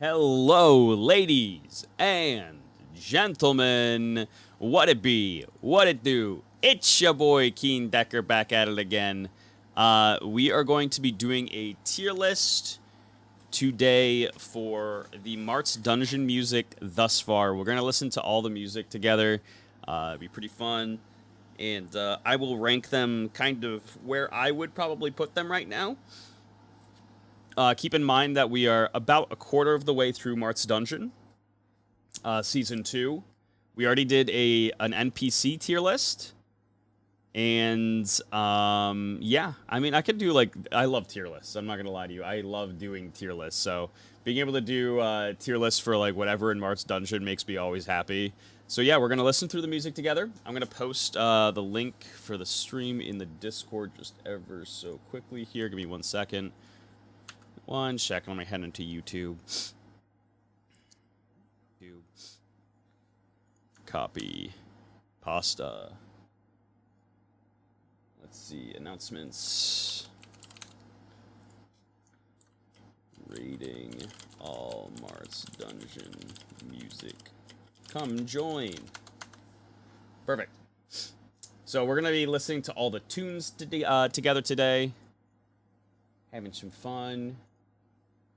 Hello, ladies and gentlemen. What it be? What it do? It's your boy Keen Decker back at it again. We are going to be doing a tier list today for the Marth's Dungeon music thus far. We're going to listen to all the music together. It'll be pretty fun. And I will rank them kind of where I would probably put them right now. Keep in mind that we are about a quarter of the way through Marth's Dungeon, Season 2. We already did an NPC tier list. And, yeah. I mean, I could do, I love tier lists. I'm not going to lie to you. I love doing tier lists. So, being able to do tier lists for, whatever in Marth's Dungeon makes me always happy. So, yeah, we're going to listen through the music together. I'm going to post the link for the stream in the Discord just ever so quickly here. Give me 1 second. 1 second, let me head into YouTube. Copy. Pasta. Let's see, announcements. Rating all Marth's Dungeon music. Come join. Perfect. So we're going to be listening to all the tunes together today. Having some fun.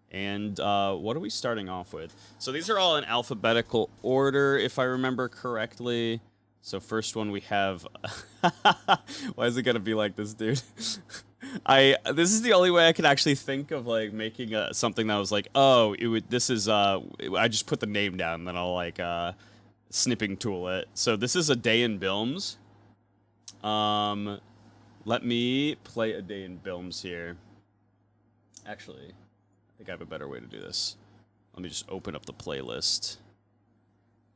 And what are we starting off with? So these are all in alphabetical order, if I remember correctly. So first one we have... Why is it gonna be like this, dude? This is the only way I could actually think of making something that was oh, this is I just put the name down, then I'll snipping tool it. So this is A Day in Bilms. Let me play A Day in Bilms here. Actually, I think I have a better way to do this. Let me just open up the playlist.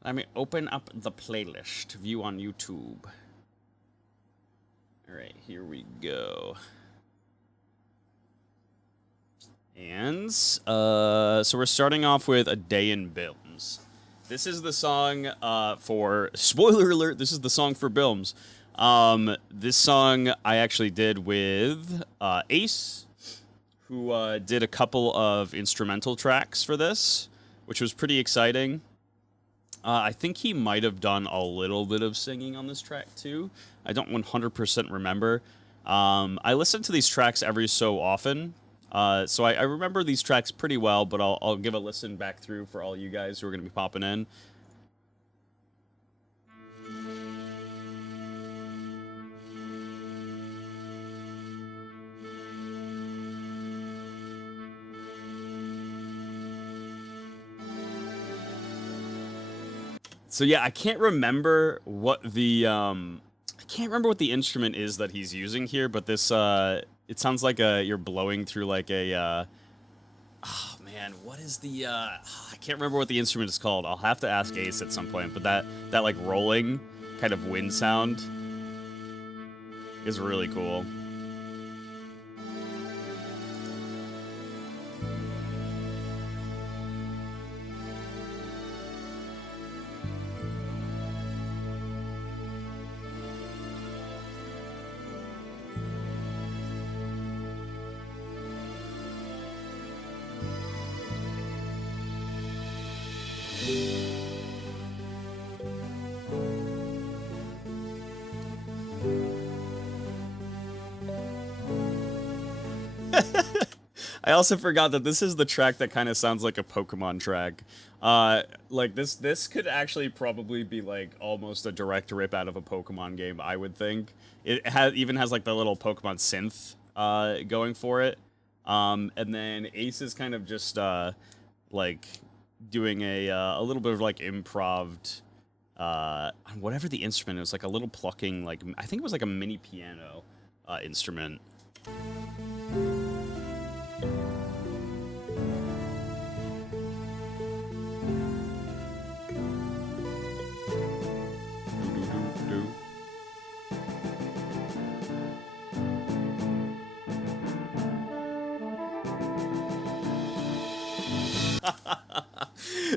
Let me open up the playlist. View on YouTube. Alright, here we go. And, so we're starting off with A Day in Bilms. This is the song, spoiler alert, this is the song for Bilms. This song I actually did with, Ace, who did a couple of instrumental tracks for this, which was pretty exciting. I think he might have done a little bit of singing on this track too. I don't 100% remember. I listen to these tracks every so often, so I remember these tracks pretty well, but I'll give a listen back through for all you guys who are going to be popping in. So yeah, I can't remember what the instrument is that he's using here, but this it sounds like you're blowing through oh man, what is the I can't remember what the instrument is called. I'll have to ask Ace at some point, but that rolling kind of wind sound is really cool. I also forgot that this is the track that kind of sounds like a Pokemon track. This could actually probably be almost a direct rip out of a Pokemon game, I would think. It even has the little Pokemon synth going for it. And then Ace is kind of just doing a little bit of improv, whatever the instrument is, a little plucking, I think it was a mini piano instrument.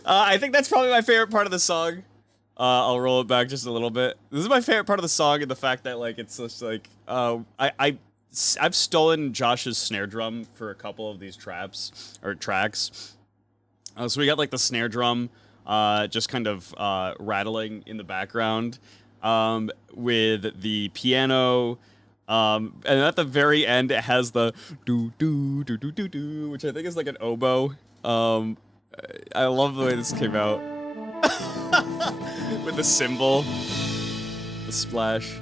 I think that's probably my favorite part of the song. I'll roll it back just a little bit. This is my favorite part of the song, and the fact that it's just I've stolen Josh's snare drum for a couple of these tracks, So we got like the snare drum just kind of rattling in the background with the piano. And at the very end, it has the do do do do do do, which I think is like an oboe. I love the way this came out with the cymbal, the splash.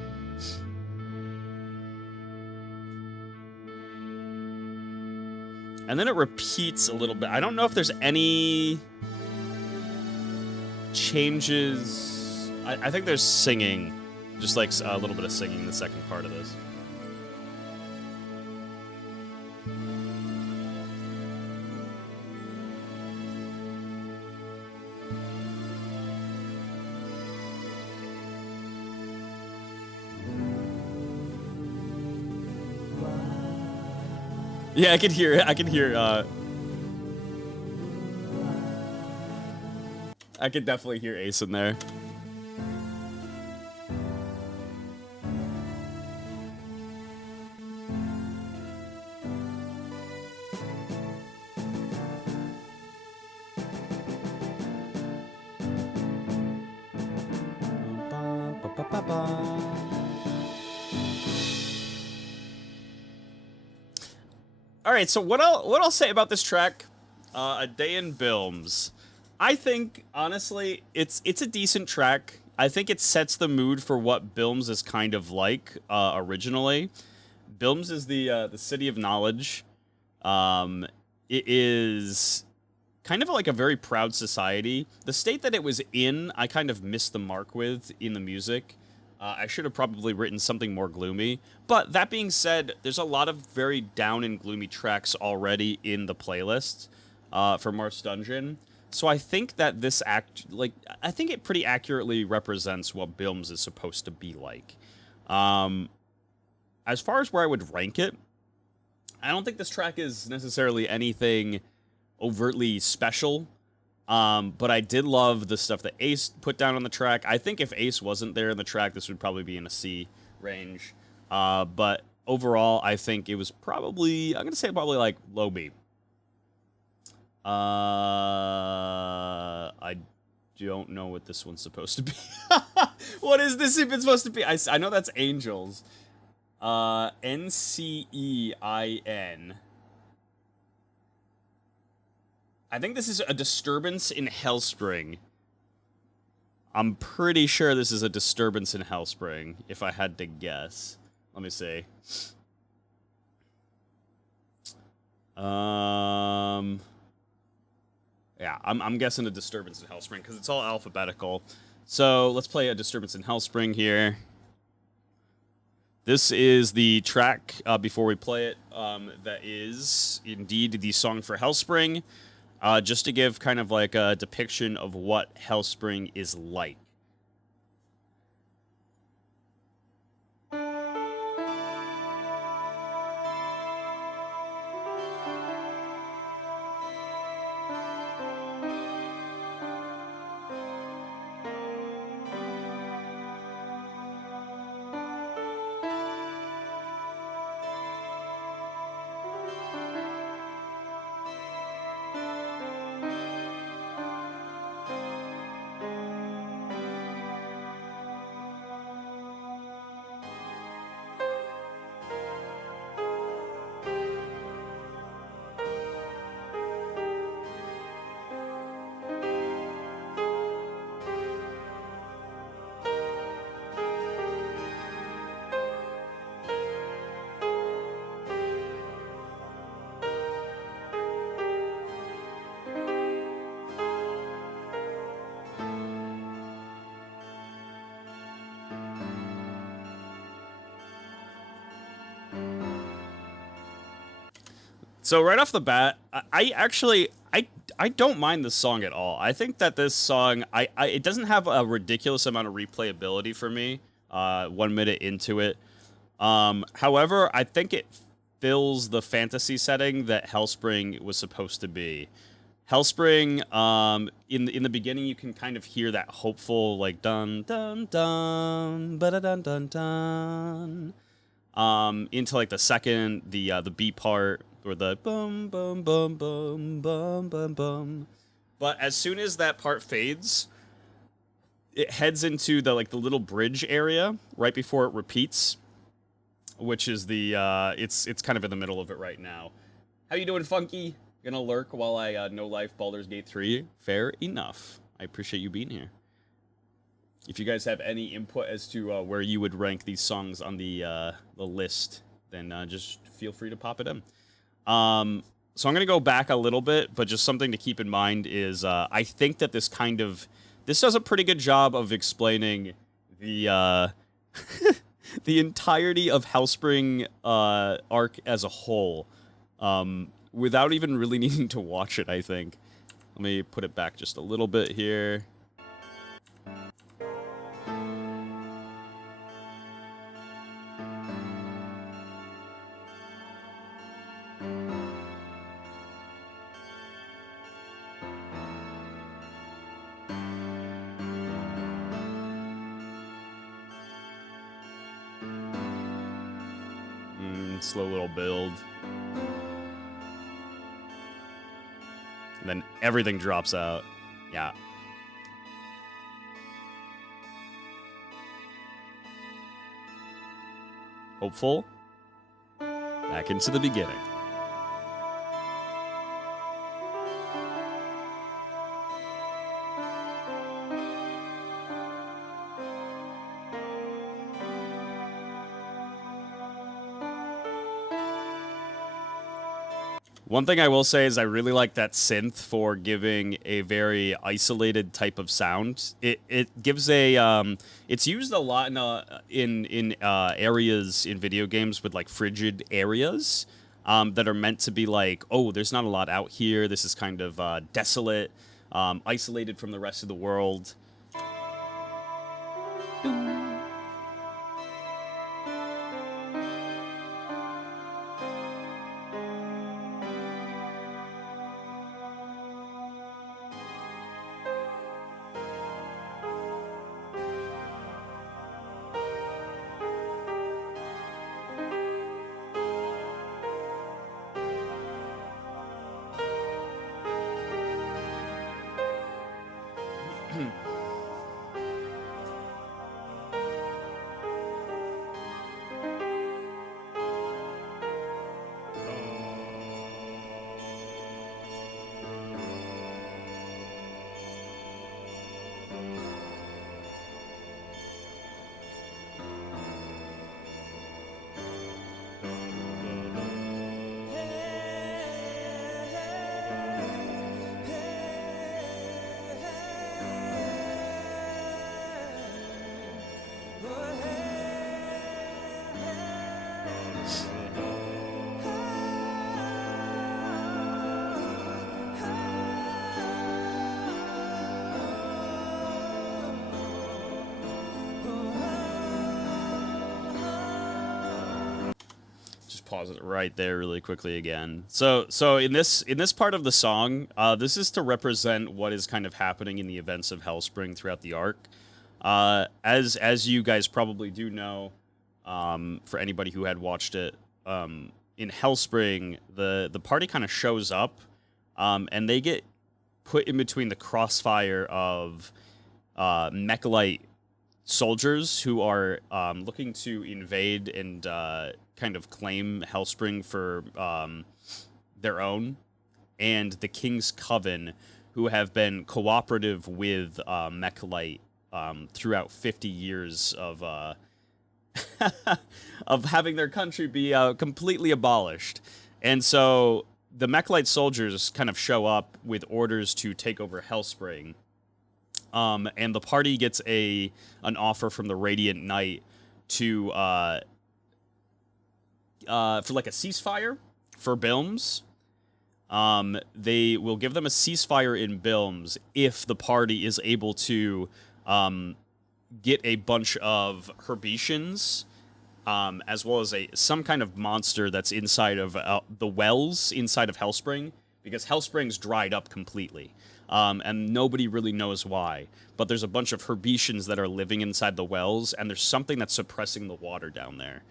And then it repeats a little bit. I don't know if there's any changes. I think there's singing, just like a little bit of singing in the second part of this. Yeah, I can hear it. I could definitely hear Ace in there. All right, so what I'll say about this track, "A Day in Bilms," I think honestly it's a decent track. I think it sets the mood for what Bilms is kind of like originally. Bilms is the city of knowledge. It is kind of like a very proud society. The state that it was in, I kind of missed the mark with in the music. I should have probably written something more gloomy. But that being said, there's a lot of very down and gloomy tracks already in the playlist for Marth's Dungeon. So I think that this I think it pretty accurately represents what Bilms is supposed to be like. As far as where I would rank it, I don't think this track is necessarily anything overtly special. But I did love the stuff that Ace put down on the track. I think if Ace wasn't there in the track, this would probably be in a C range. But overall, I think it was probably, I'm going to say probably like low B. I don't know what this one's supposed to be. What is this even supposed to be? I know that's Angels. NCEIN. I think this is a disturbance in Hellspring. I'm pretty sure this is a disturbance in Hellspring, if I had to guess. Let me see. Yeah, I'm guessing a disturbance in Hellspring, because it's all alphabetical. So, let's play a disturbance in Hellspring here. This is the track, before we play it, that is indeed the song for Hellspring. Just to give kind of like a depiction of what Hellspring is like. So right off the bat, I don't mind this song at all. I think that this song, it doesn't have a ridiculous amount of replayability for me. 1 minute into it, however, I think it fills the fantasy setting that Hellspring was supposed to be. Hellspring, in the beginning, you can kind of hear that hopeful like dun dun dun ba da dun dun dun. Into like the second, the B part, or the bum bum bum bum bum bum bum. But as soon as that part fades, it heads into the little bridge area right before it repeats, which is the it's kind of in the middle of it right now. How you doing, Funky? Gonna lurk while I no life Baldur's Gate 3? Fair enough. I appreciate you being here. If you guys have any input as to where you would rank these songs on the list, then just feel free to pop it in. So I'm gonna go back a little bit, but just something to keep in mind is I think that this does a pretty good job of explaining the the entirety of Hellspring arc as a whole, without even really needing to watch it, I think. Let me put it back just a little bit here. Slow little build. And then everything drops out. Yeah. Hopeful. Back into the beginning. One thing I will say is I really like that synth for giving a very isolated type of sound. It gives a it's used a lot in areas in video games with like frigid areas that are meant to be like, oh, there's not a lot out here. This is kind of desolate, isolated from the rest of the world. Pause it right there really quickly again. So in this part of the song, this is to represent what is kind of happening in the events of Hellspring throughout the arc. As you guys probably do know, for anybody who had watched it, in Hellspring, the party kind of shows up, and they get put in between the crossfire of Mechalite soldiers who are looking to invade and kind of claim Hellspring for their own, and the King's Coven, who have been cooperative with Mechalite throughout 50 years of of having their country be completely abolished. And so the Mechalite soldiers kind of show up with orders to take over Hellspring. And the party gets an offer from the Radiant Knight to for like a ceasefire for Bilms. They will give them a ceasefire in Bilms if the party is able to get a bunch of Herbetians, as well as some kind of monster that's inside of the wells inside of Hellspring, because Hellspring's dried up completely. And nobody really knows why. But there's a bunch of Herbetians that are living inside the wells, and there's something that's suppressing the water down there.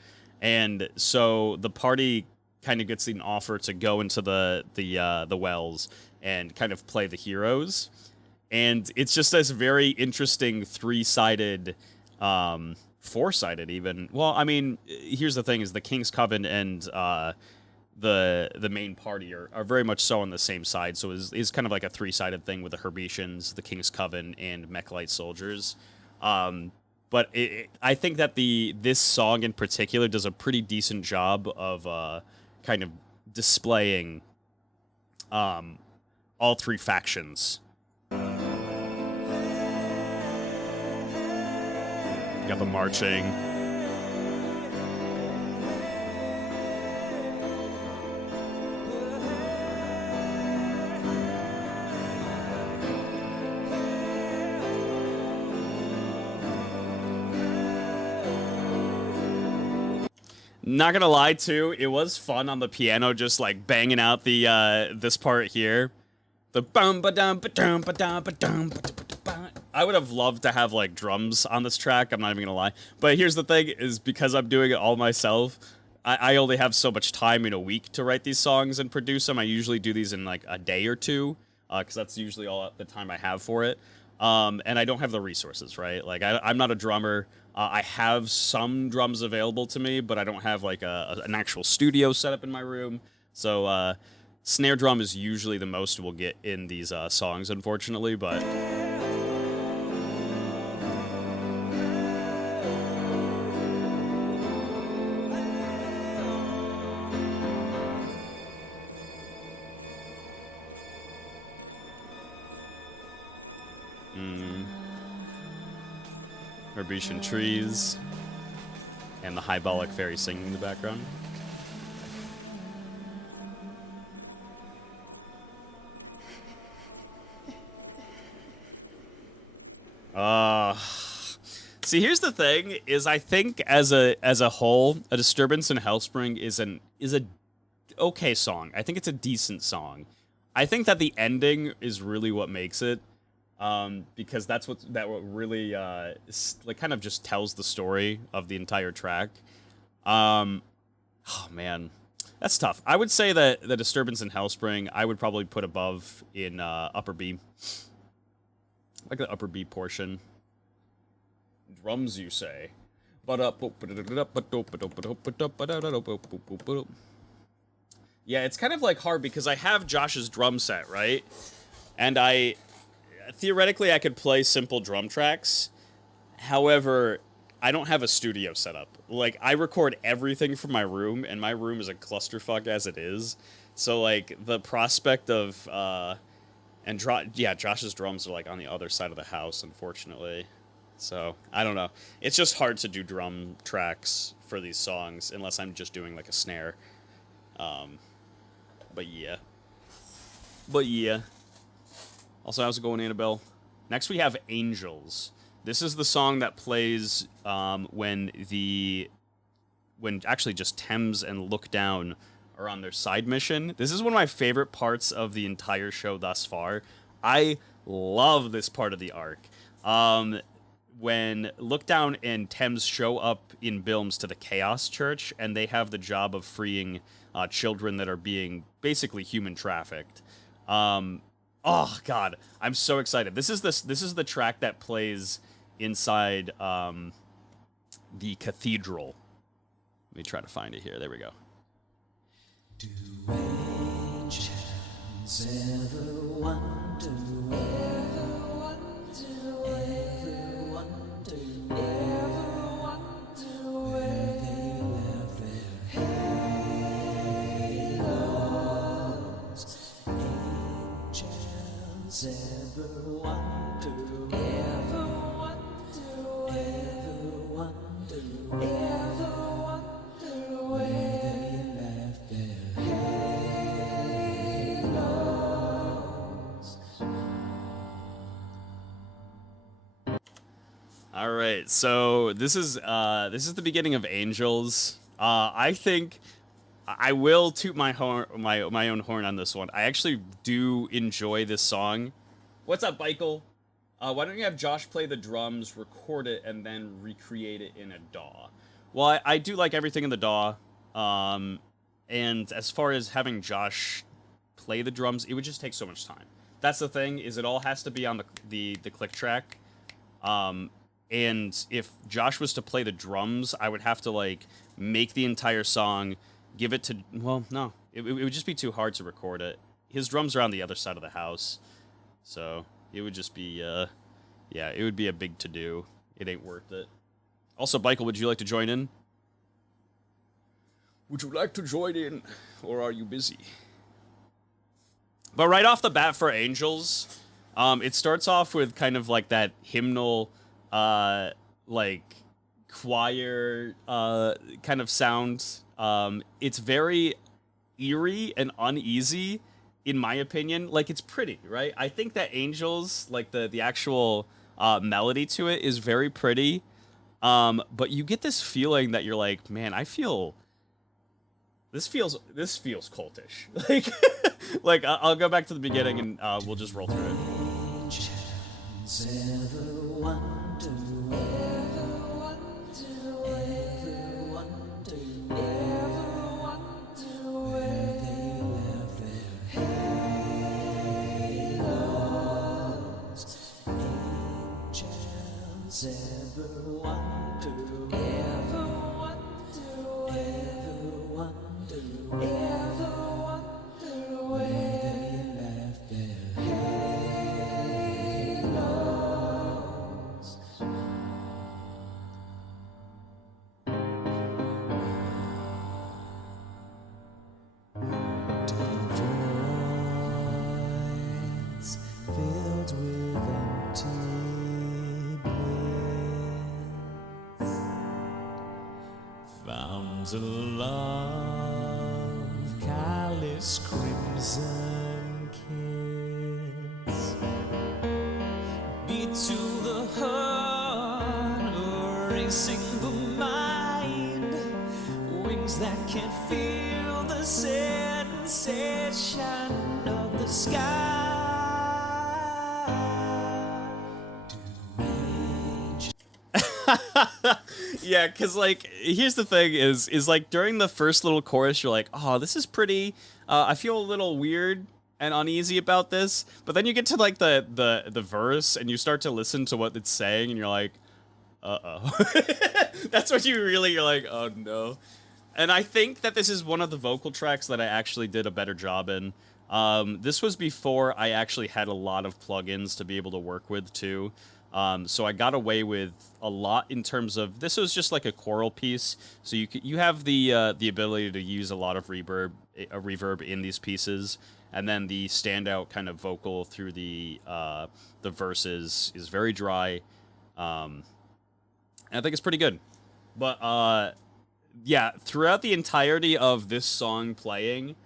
And so the party kind of gets an offer to go into the wells and kind of play the heroes. And it's just this very interesting three-sided, four-sided even. Well, I mean, here's the thing: is the King's Coven and the main party are very much so on the same side. So it's kind of like a three-sided thing with the Herbetians, the King's Coven, and Mechlite soldiers. But I think that this song in particular does a pretty decent job of kind of displaying all three factions. Got the marching. Not gonna lie, too, it was fun on the piano, just like banging out the this part here. The bum ba dum ba dum ba dum ba dum ba dum. I would have loved to have like drums on this track. I'm not even gonna lie. But here's the thing: is because I'm doing it all myself, I only have so much time in a week to write these songs and produce them. I usually do these in like a day or two, because that's usually all the time I have for it. And I don't have the resources, right? Like I'm not a drummer. I have some drums available to me, but I don't have like an actual studio set up in my room. So snare drum is usually the most we'll get in these songs, unfortunately. But Herbetian trees, and the Hydraulic Fairy singing in the background. See, here's the thing: is I think as a whole, A Disturbance in Hellspring is a okay song. I think it's a decent song. I think that the ending is really what makes it. Because that's what really like kind of just tells the story of the entire track. Oh man, that's tough. I would say that the Disturbance in Hellspring I would probably put above in upper B, like the upper B portion. Drums, you say? Yeah, it's kind of like hard because I have Josh's drum set, right, and theoretically, I could play simple drum tracks. However, I don't have a studio set up. Like, I record everything from my room, and my room is a clusterfuck as it is. So, like, the prospect of, Josh's drums are, like, on the other side of the house, unfortunately. So, I don't know. It's just hard to do drum tracks for these songs, unless I'm just doing, like, a snare. But yeah. Also, how's it going, Annabelle? Next, we have Angels. This is the song that plays when actually just Thames and Look Down are on their side mission. This is one of my favorite parts of the entire show thus far. I love this part of the arc. When Look Down and Thames show up in Bilms to the Chaos Church, and they have the job of freeing children that are being basically human trafficked. Oh God, I'm so excited. This is the track that plays inside the cathedral. Let me try to find it here. There we go. Do angels ever wonder where they left their halos? Angels ever wonder where they left their halos? All right, so this is the beginning of Angels. I think I will toot my own horn on this one. I actually do enjoy this song. What's up, Michael? Why don't you have Josh play the drums, record it, and then recreate it in a DAW? Well, I do like everything in the DAW. And as far as having Josh play the drums, it would just take so much time. That's the thing, is it all has to be on the click track. And if Josh was to play the drums, I would have to, like, make the entire song, give it to... Well, no. It would just be too hard to record it. His drums are on the other side of the house. So, it would just be, yeah, it would be a big to-do. It ain't worth it. Also, Michael, would you like to join in? Would you like to join in? Or are you busy? But right off the bat for Angels, it starts off with kind of like that hymnal... like choir kind of sound. It's very eerie and uneasy, in my opinion. Like, it's pretty, right? I think that Angels, like the actual melody to it is very pretty. But you get this feeling that you're like, man, I feel this feels cultish. Like like I'll go back to the beginning and we'll just roll through it. Fountains of love, callous crimson kiss, beat to the heart, erasing the mind, wings that can't feel the sensation of the sky. Yeah, because, like, here's the thing is like, during the first little chorus, you're like, oh, this is pretty, I feel a little weird and uneasy about this, but then you get to, like, the verse, and you start to listen to what it's saying, and you're like, uh-oh. That's what you're like, oh, no. And I think that this is one of the vocal tracks that I actually did a better job in. This was before I actually had a lot of plugins to be able to work with, too. So I got away with a lot in terms of, this was just like a choral piece, so you have the ability to use a lot of reverb in these pieces, and then the standout kind of vocal through the verses is very dry, and I think it's pretty good. But yeah, throughout the entirety of this song playing,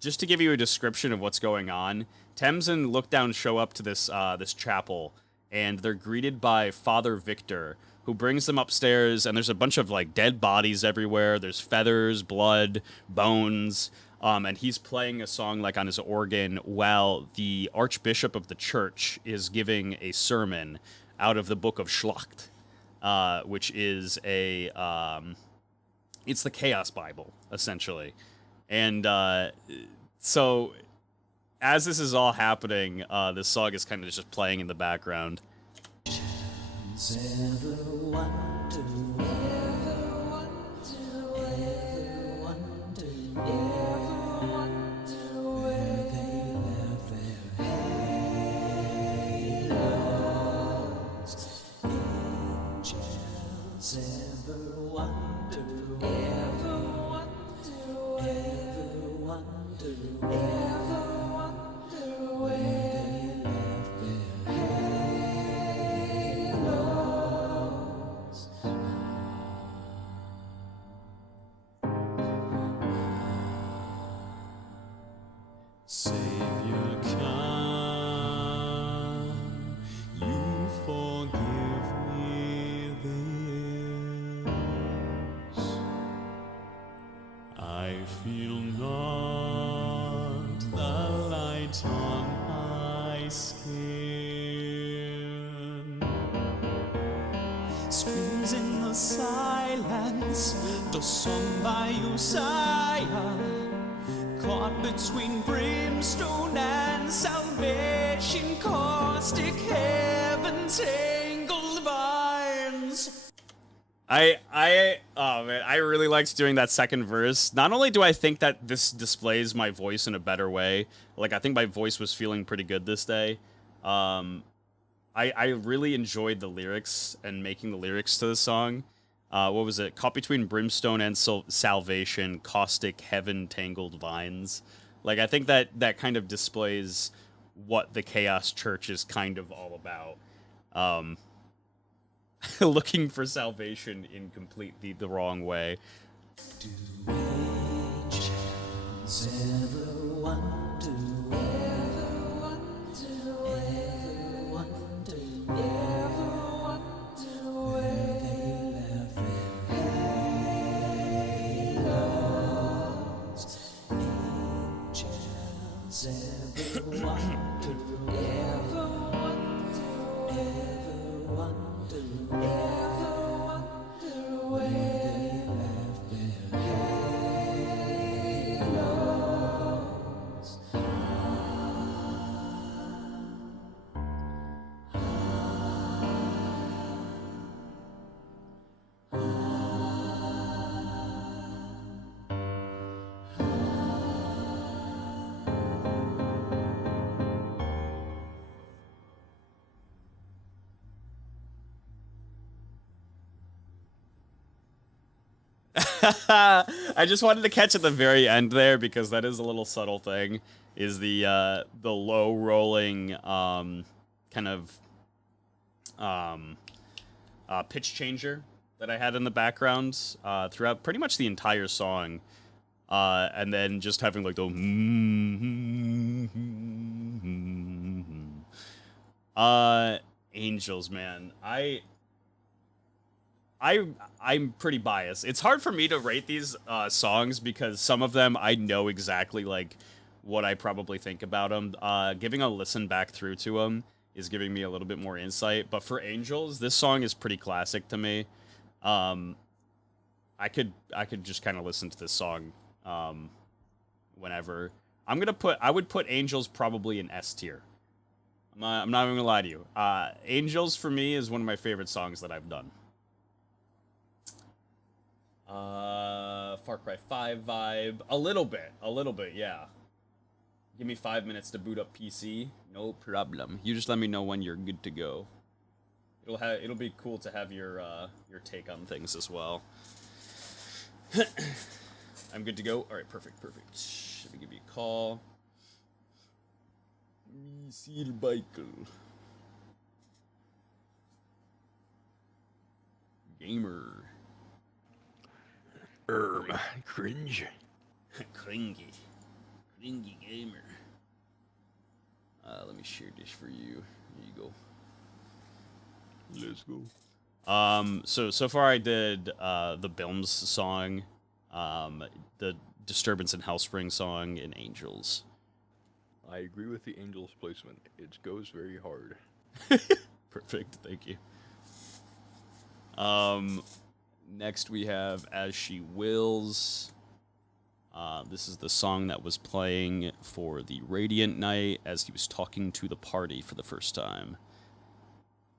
just to give you a description of what's going on, Thames and Lookdown show up to this this chapel, and they're greeted by Father Victor, who brings them upstairs, and there's a bunch of, like, dead bodies everywhere. There's feathers, blood, bones, and he's playing a song, like, on his organ, while the Archbishop of the church is giving a sermon out of the Book of Schlacht, which is a it's the Chaos Bible, essentially. And so as this is all happening, this song is kind of just playing in the background. Savior, come, you forgive me this. I feel not the light on my skin. Screams in the silence, the song by your side. Caught between brimstone and salvation, caustic heaven, tangled vines. Oh man, I really liked doing that second verse. Not only do I think that this displays my voice in a better way, like I think my voice was feeling pretty good this day. I really enjoyed the lyrics and making the lyrics to the song. What was it? Caught between brimstone and salvation, caustic heaven, tangled vines. Like I think that kind of displays what the Chaos Church is kind of all about. Looking for salvation in completely the wrong way. Do angels ever wonder, where they left their halos? Angels ever wonder, where they left their halos? I just wanted to catch at the very end there because that is a little subtle thing. Is the low rolling kind of pitch changer that I had in the background throughout pretty much the entire song, and then just having like the Angels, man. I'm pretty biased. It's hard for me to rate these songs because some of them I know exactly like what I probably think about them. Giving a listen back through to them is giving me a little bit more insight. But for Angels, this song is pretty classic to me. I could just kind of listen to this song whenever. I would put Angels probably in S tier. I'm not even gonna lie to you. Angels for me is one of my favorite songs that I've done. Far Cry 5 vibe. A little bit, yeah. Give me 5 minutes to boot up PC. No problem. You just let me know when you're good to go. It'll be cool to have your take on things as well. I'm good to go. All right, perfect. Let me give you a call. Seal Michael. Gamer. Cringe. Cringy gamer. Let me share this for you. Here you go. Let's go. So far I did the Bilms song, the Disturbance in Hellspring song, and Angels. I agree with the Angels placement. It goes very hard. Perfect, thank you. Next we have As She Wills. This is the song that was playing for the Radiant Night as he was talking to the party for the first time.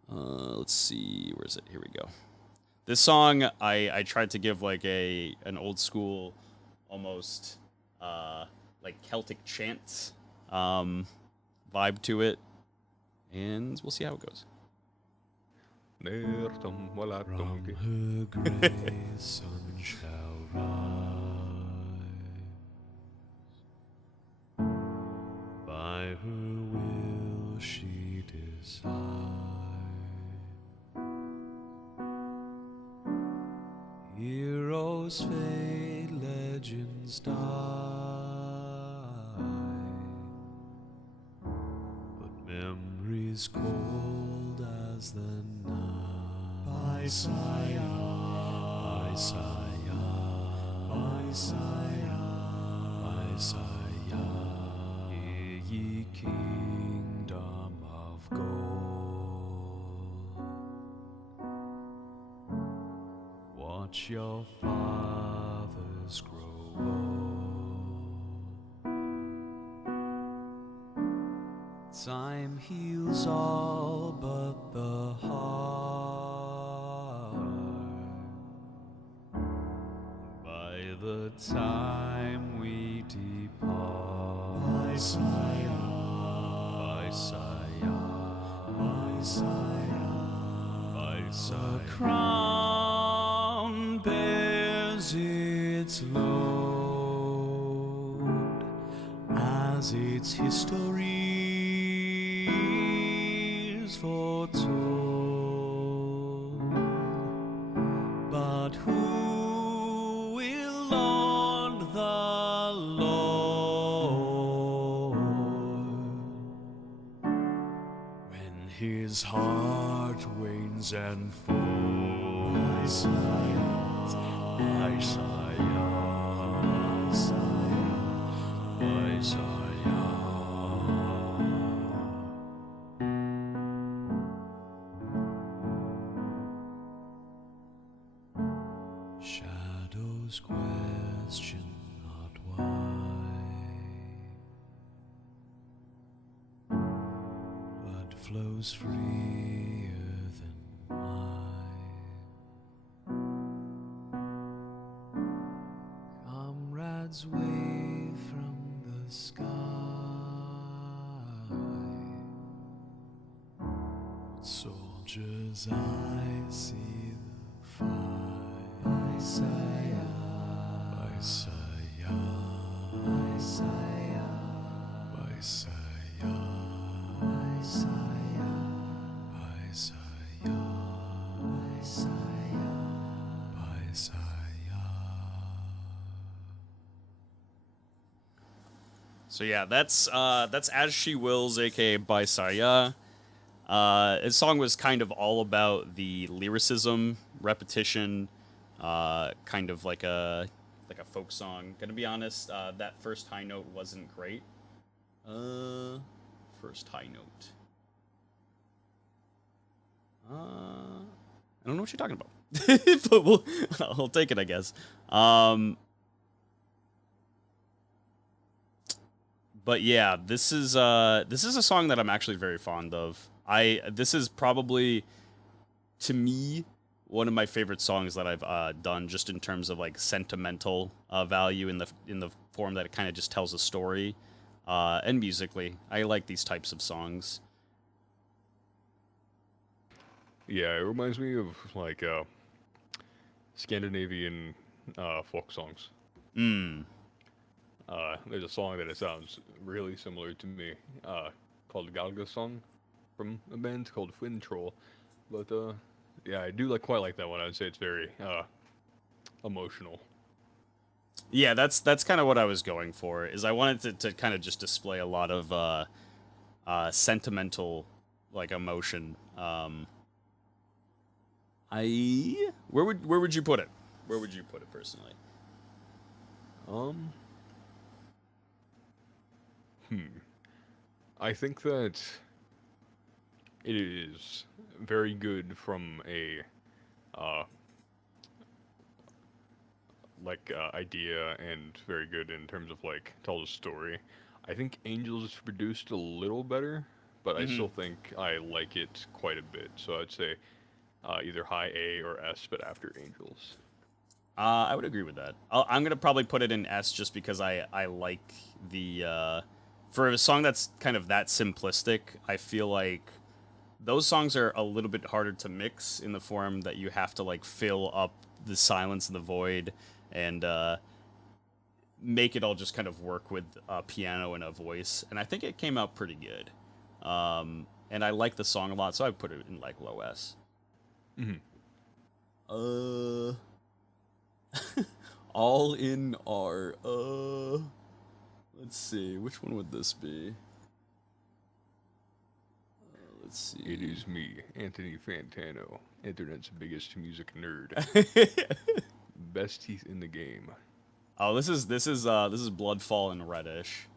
Let's see, where is it? Here we go. This song, I tried to give like an old school, almost like Celtic chant vibe to it, and we'll see how it goes. From her grey sun shall rise. By her will she decide. Heroes fade, legends die, but memories cold as the night. Isaiah, hear ye kingdom of gold. Watch your fathers grow old. Time heals all but the heart. By the time we depart, Isaiah, the crown bears its load as its histories foretold. But who will laud the Lord when his heart wanes and falls? Shadows question not why, but flows freer than mine. Comrades wave from the sky, soldiers I see the fight. Isaiah, So yeah, that's As She Wills, aka Baisaya. His song was kind of all about the lyricism, repetition, kind of like a folk song. Gonna be honest, that first high note wasn't great. First high note. I don't know what you're talking about, but I'll take it, I guess. But yeah, this is a song that I'm actually very fond of. This is probably, to me, one of my favorite songs that I've done, just in terms of like sentimental value in the form that it kind of just tells a story, and musically, I like these types of songs. Yeah, it reminds me of like Scandinavian folk songs. There's a song that it sounds really similar to me, called Galga Song, from a band called Twin Troll. But yeah, I do quite like that one. I'd say it's very emotional. Yeah, that's kind of what I was going for. Is I wanted to kind of just display a lot of sentimental like emotion. Where would you put it? Where would you put it personally? I think that it is very good from a idea, and very good in terms of tell the story. I think Angels is produced a little better, but I still think I like it quite a bit. So I'd say either high A or S, but after Angels. I would agree with that. I'm gonna probably put it in S just because I like the for a song that's kind of that simplistic. I feel like those songs are a little bit harder to mix in the form that you have to like fill up the silence and the void and make it all just kind of work with a piano and a voice. And I think it came out pretty good. And I like the song a lot, so I put it in like low S. All in R. Let's see. Which one would this be? Let's see. It is me, Anthony Fantano, internet's biggest music nerd. Best teeth in the game. Oh, this is Bloodfall in Reddish.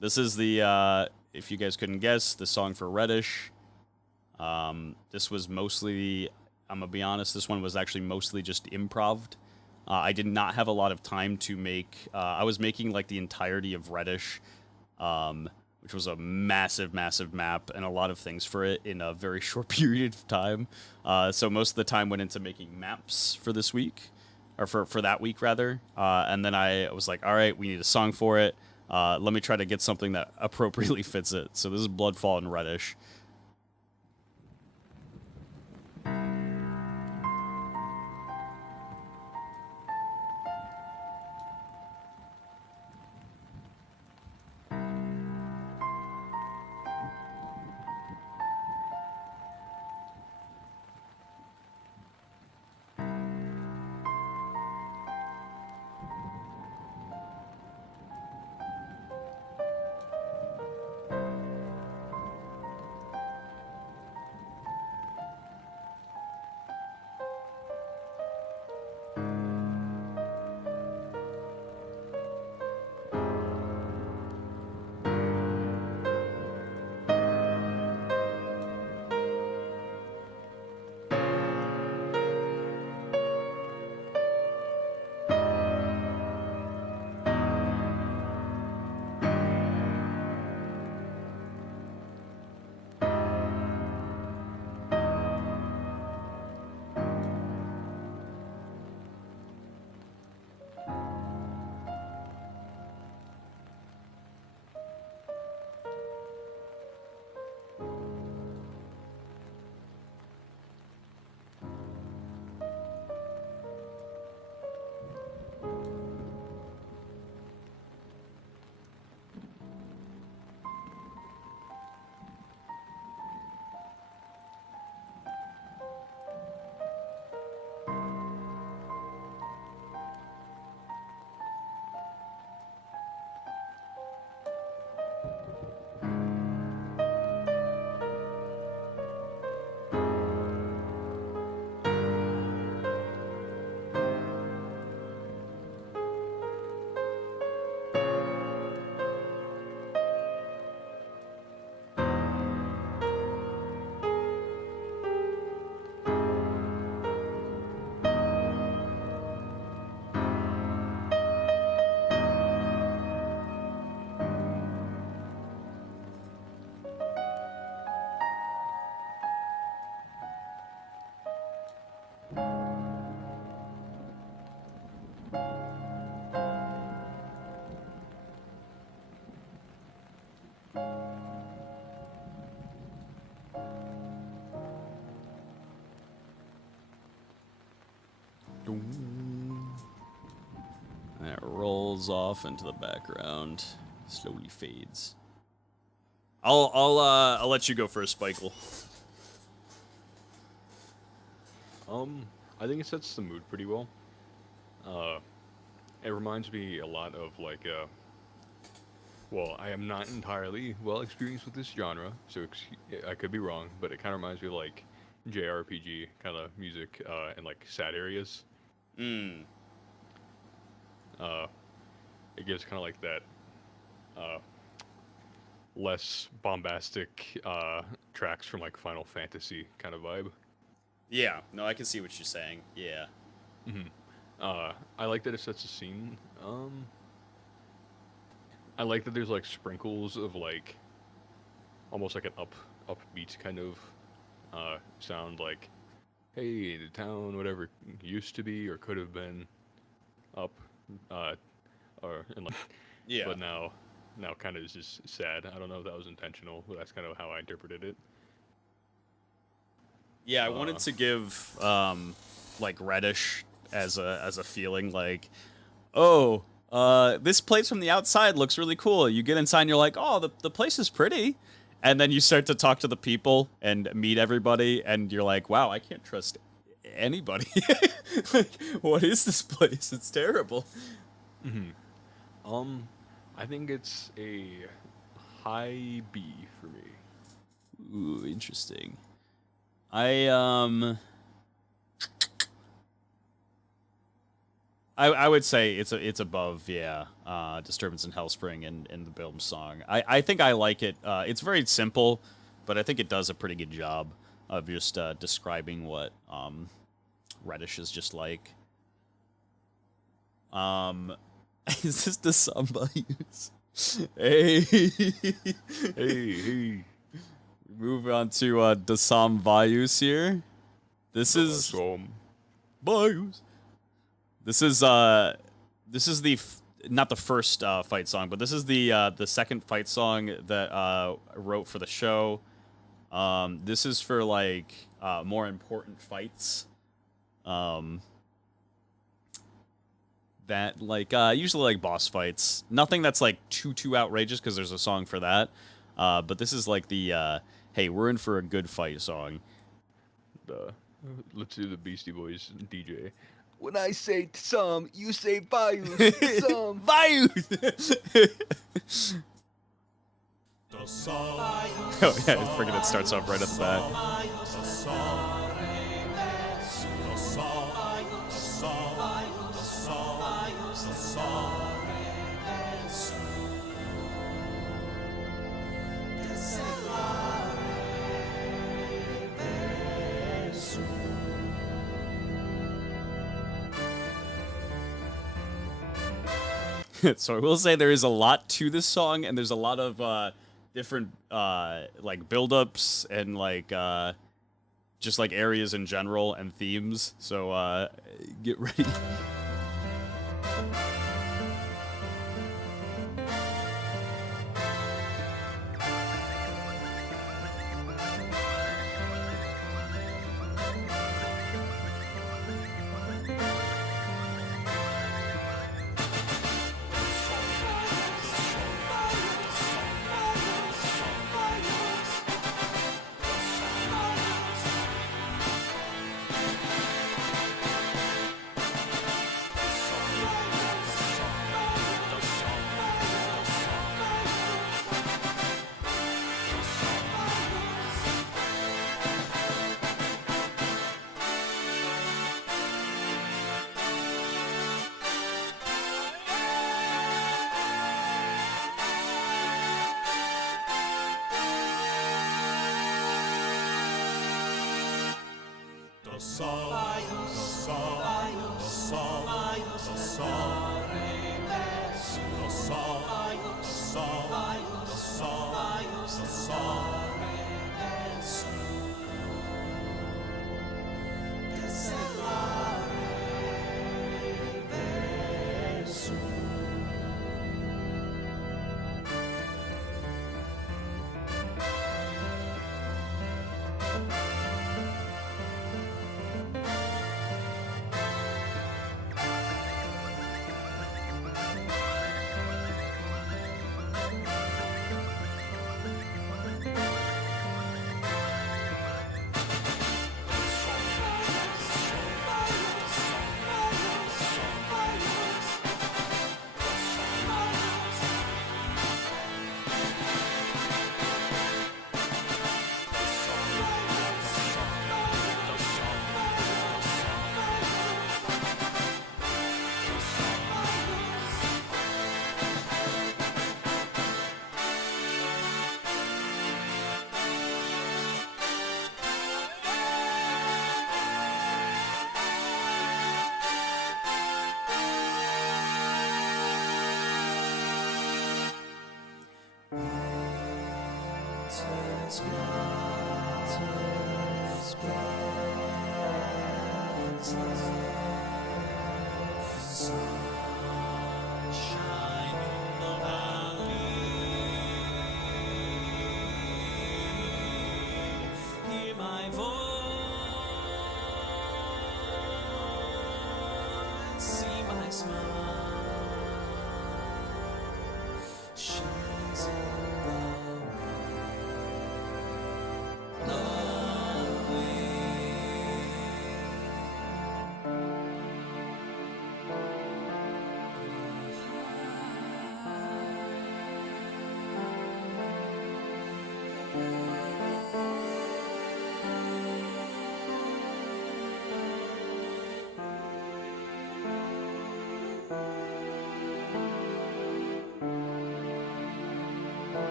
This is the if you guys couldn't guess, the song for Reddish. This was mostly, I'm gonna be honest, this one was actually mostly just improv'd. I did not have a lot of time to make. I was making like the entirety of Reddish which was a massive, massive map and a lot of things for it in a very short period of time. So most of the time went into making maps for this week, or for that week rather. And then I was like, all right, we need a song for it. Let me try to get something that appropriately fits it. So this is Bloodfall and Reddish. And it rolls off into the background, slowly fades. I'll let you go first, Spikele. I think it sets the mood pretty well. It reminds me a lot of like, well, I am not entirely well experienced with this genre, so I could be wrong, but it kind of reminds me of like JRPG kind of music and like sad areas. It gives kind of like that less bombastic tracks from like Final Fantasy kind of vibe. Yeah, no, I can see what you're saying. Yeah. I like that it sets a scene. I like that there's like sprinkles of like almost like an upbeat kind of sound, like, hey, the town, whatever used to be or could have been up, or and like, Yeah. but now kind of is just sad. I don't know if that was intentional, but that's kind of how I interpreted it. Yeah, I wanted to give like Reddish as a feeling like, oh, this place from the outside looks really cool. You get inside and you're like, oh, the place is pretty. And then you start to talk to the people and meet everybody and you're like, wow, I can't trust anybody. Like, what is this place? It's terrible. I think it's a high B for me. Ooh, interesting. I would say it's above, yeah. Disturbance in Hellspring and the Bilm song. I think I like it. It's very simple, but I think it does a pretty good job of just describing what Reddish is just like. Is this the samba use? Hey. Hey. Move on to Dasam Vayus here. This is So, Vayus. This is the not the first fight song, but this is the second fight song that I wrote for the show. This is for like more important fights. That like usually like boss fights. Nothing that's like too outrageous because there's a song for that. But this is like the hey, we're in for a good fight song. let's do the Beastie Boys DJ. When I say some, you say bayou. Some. Vayus! Oh yeah, I forget it starts off right at the back. So I will say there is a lot to this song, and there's a lot of different like build-ups and like just like areas in general and themes. So get ready.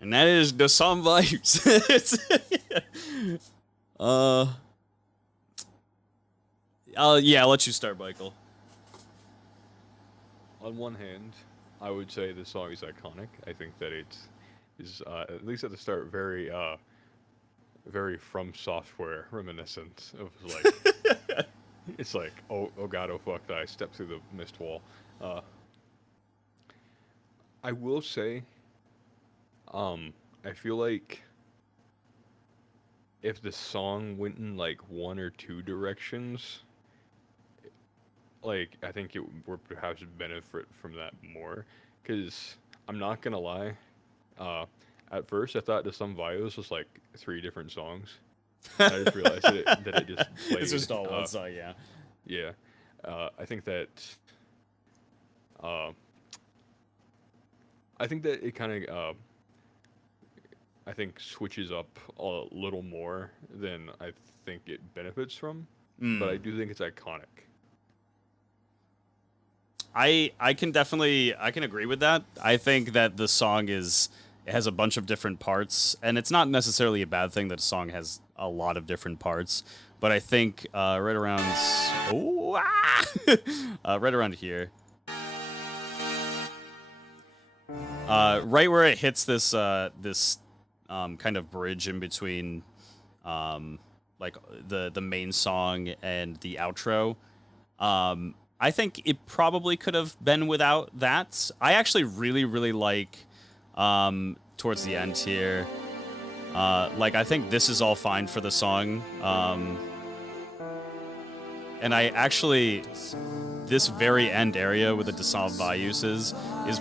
And that is the song vibes. Yeah, I'll let you start, Michael. On one hand, I would say this song is iconic. I think that it is, at least at the start, very From Software reminiscent of like, it's like, oh god, oh fuck, I stepped through the mist wall. I will say, I feel like if the song went in like one or two directions, like I think it would perhaps benefit from that more. Because I'm not gonna lie, at first I thought the Some Bios was like three different songs. And I just realized that it just played. It's just all one song, yeah. Yeah, I think that. I think that it kind of. I think switches up a little more than I think it benefits from, but I do think it's iconic. I can agree with that. I think that the song it has a bunch of different parts, and it's not necessarily a bad thing that a song has a lot of different parts. But I think right around right around here, right where it hits this kind of bridge in between, like the main song and the outro. I think it probably could have been without that. I actually really like towards the end here. Like I think this is all fine for the song. And I actually, this very end area with the Descent Bayous is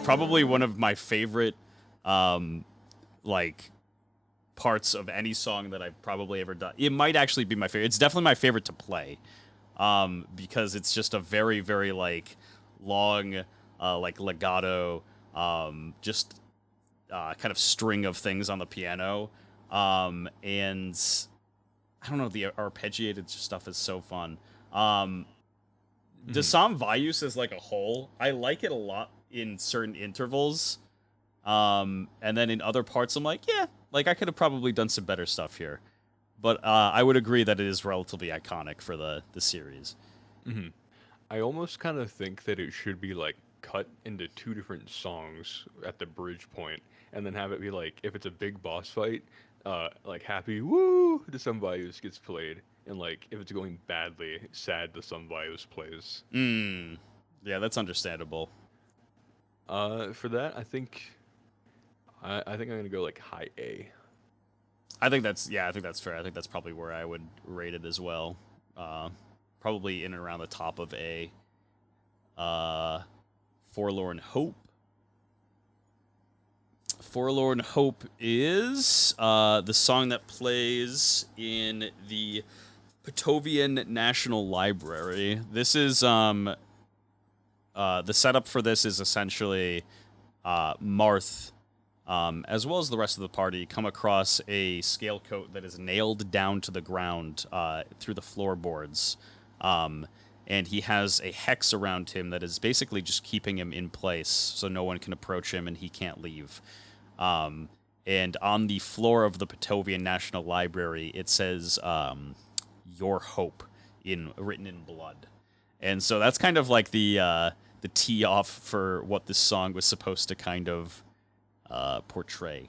probably one of my favorite like parts of any song that I've probably ever done. It might actually be my favorite. It's definitely my favorite to play. Because it's just a very, very like long, like legato, just kind of string of things on the piano. And I don't know, the arpeggiated stuff is so fun. Descent Bayous as like a whole, I like it a lot in certain intervals. And then in other parts, I'm like, yeah, like I could have probably done some better stuff here. But I would agree that it is relatively iconic for the series. Mm-hmm. I almost kind of think that it should be like cut into two different songs at the bridge point, and then have it be like, if it's a big boss fight, like happy woo, the Some Bios gets played, and like if it's going badly, sad the Some Bios plays. Yeah, that's understandable. For that, I think I'm gonna go like high A. I think that's fair. I think that's probably where I would rate it as well. Probably in and around the top of A. Forlorn Hope. Forlorn Hope is the song that plays in the Petovian National Library. This is the setup for this is essentially Marth, as well as the rest of the party, come across a scale coat that is nailed down to the ground through the floorboards. And he has a hex around him that is basically just keeping him in place so no one can approach him and he can't leave. And on the floor of the Petovian National Library, it says, "Your Hope," written in blood. And so that's kind of like the tee off for what this song was supposed to kind of portray.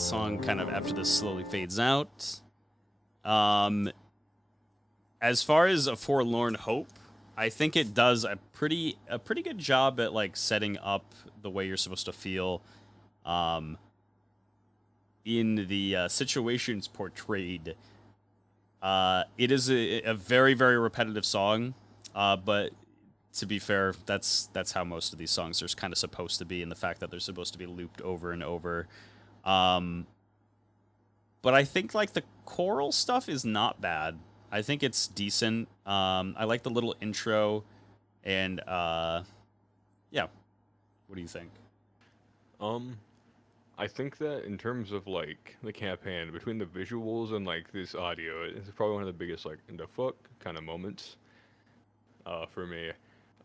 song kind of after this slowly fades out. As far as A Forlorn Hope, I think it does a pretty good job at like setting up the way you're supposed to feel in the situations portrayed. It is a very, very repetitive song, but to be fair, that's how most of these songs are kind of supposed to be, and the fact that they're supposed to be looped over and over. But I think like the choral stuff is not bad. I think it's decent. I like the little intro, and yeah. What do you think? I think that in terms of like the campaign, between the visuals and like this audio, it's probably one of the biggest like the fuck kind of moments for me.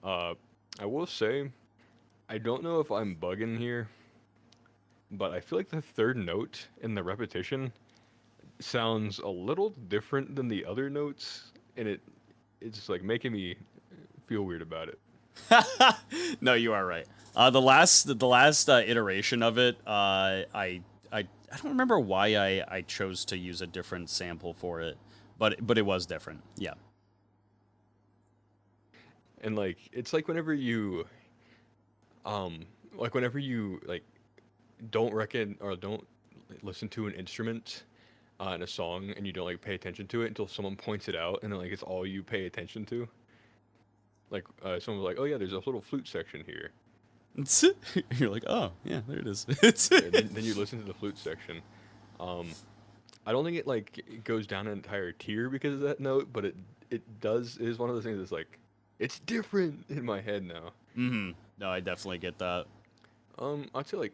I will say, I don't know if I'm bugging here, but I feel like the third note in the repetition sounds a little different than the other notes, and it's like making me feel weird about it. No, you are right. The last iteration of it, I don't remember why I chose to use a different sample for it, but it was different. Yeah. And like it's like whenever you like don't reckon or don't listen to an instrument in a song and you don't like pay attention to it until someone points it out and then like it's all you pay attention to. Like someone was like, "Oh yeah, there's a little flute section here." You're like, oh yeah, there it is. And then you listen to the flute section. I don't think it goes down an entire tier because of that note, but it does. It is one of those things that's like it's different in my head now. Mm-hmm. No, I definitely get that. I'd say like,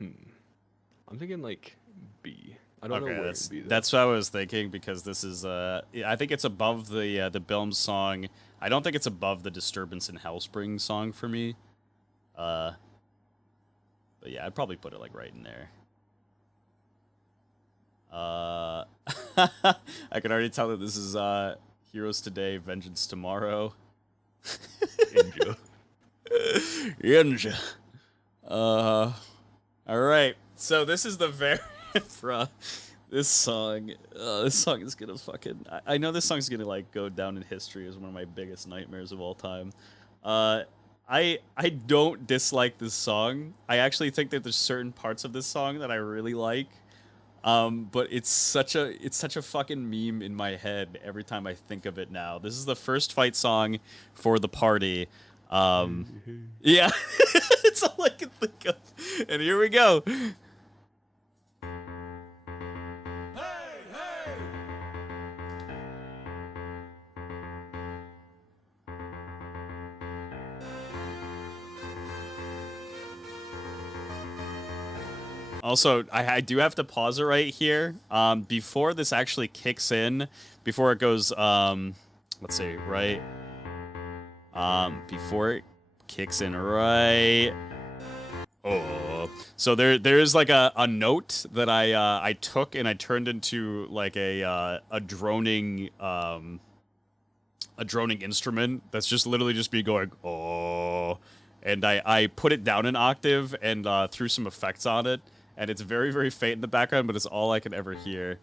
I'm thinking like B. I don't know where it'd be. That's what I was thinking, because this is I think it's above the Bilms song. I don't think it's above the Disturbance in Hellspring song for me. But yeah, I'd probably put it like right in there. I can already tell that this is Heroes Today, Vengeance Tomorrow. Inja. Inja. All right. So this is the very this song is gonna fucking. I know this song's gonna like go down in history as one of my biggest nightmares of all time. I don't dislike this song. I actually think that there's certain parts of this song that I really like. But it's such a fucking meme in my head every time I think of it now. This is the first fight song for the party. Yeah, it's all I can think of. And here we go. Also, I do have to pause it right here. Before this actually kicks in, before it goes, let's see, right? Before it kicks in, right? Oh, so there's like a note that I took and I turned into like a droning instrument that's just literally just me going oh, and I put it down an octave and threw some effects on it. And it's very, very faint in the background, but it's all I can ever hear.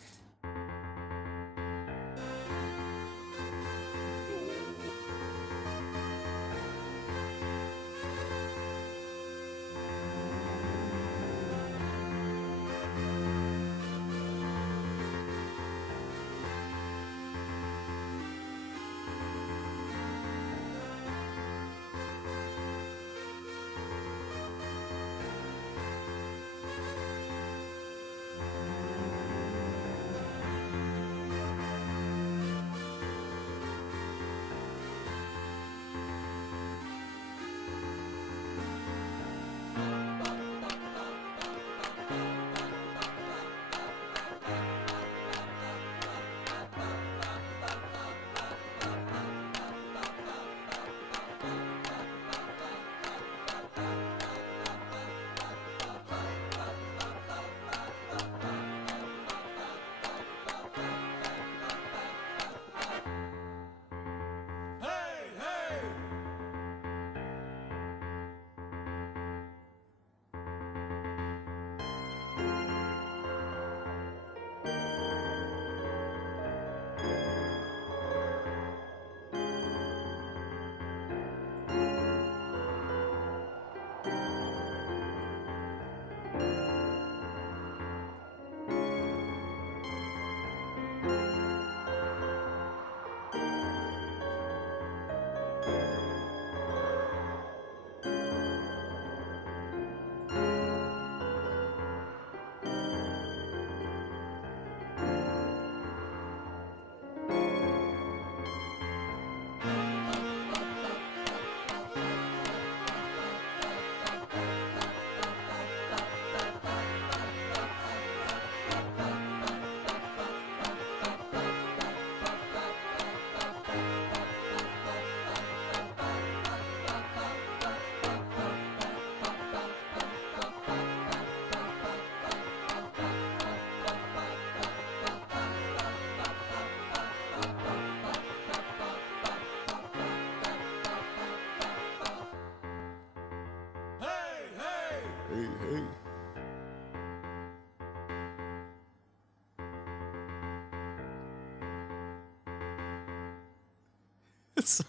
So,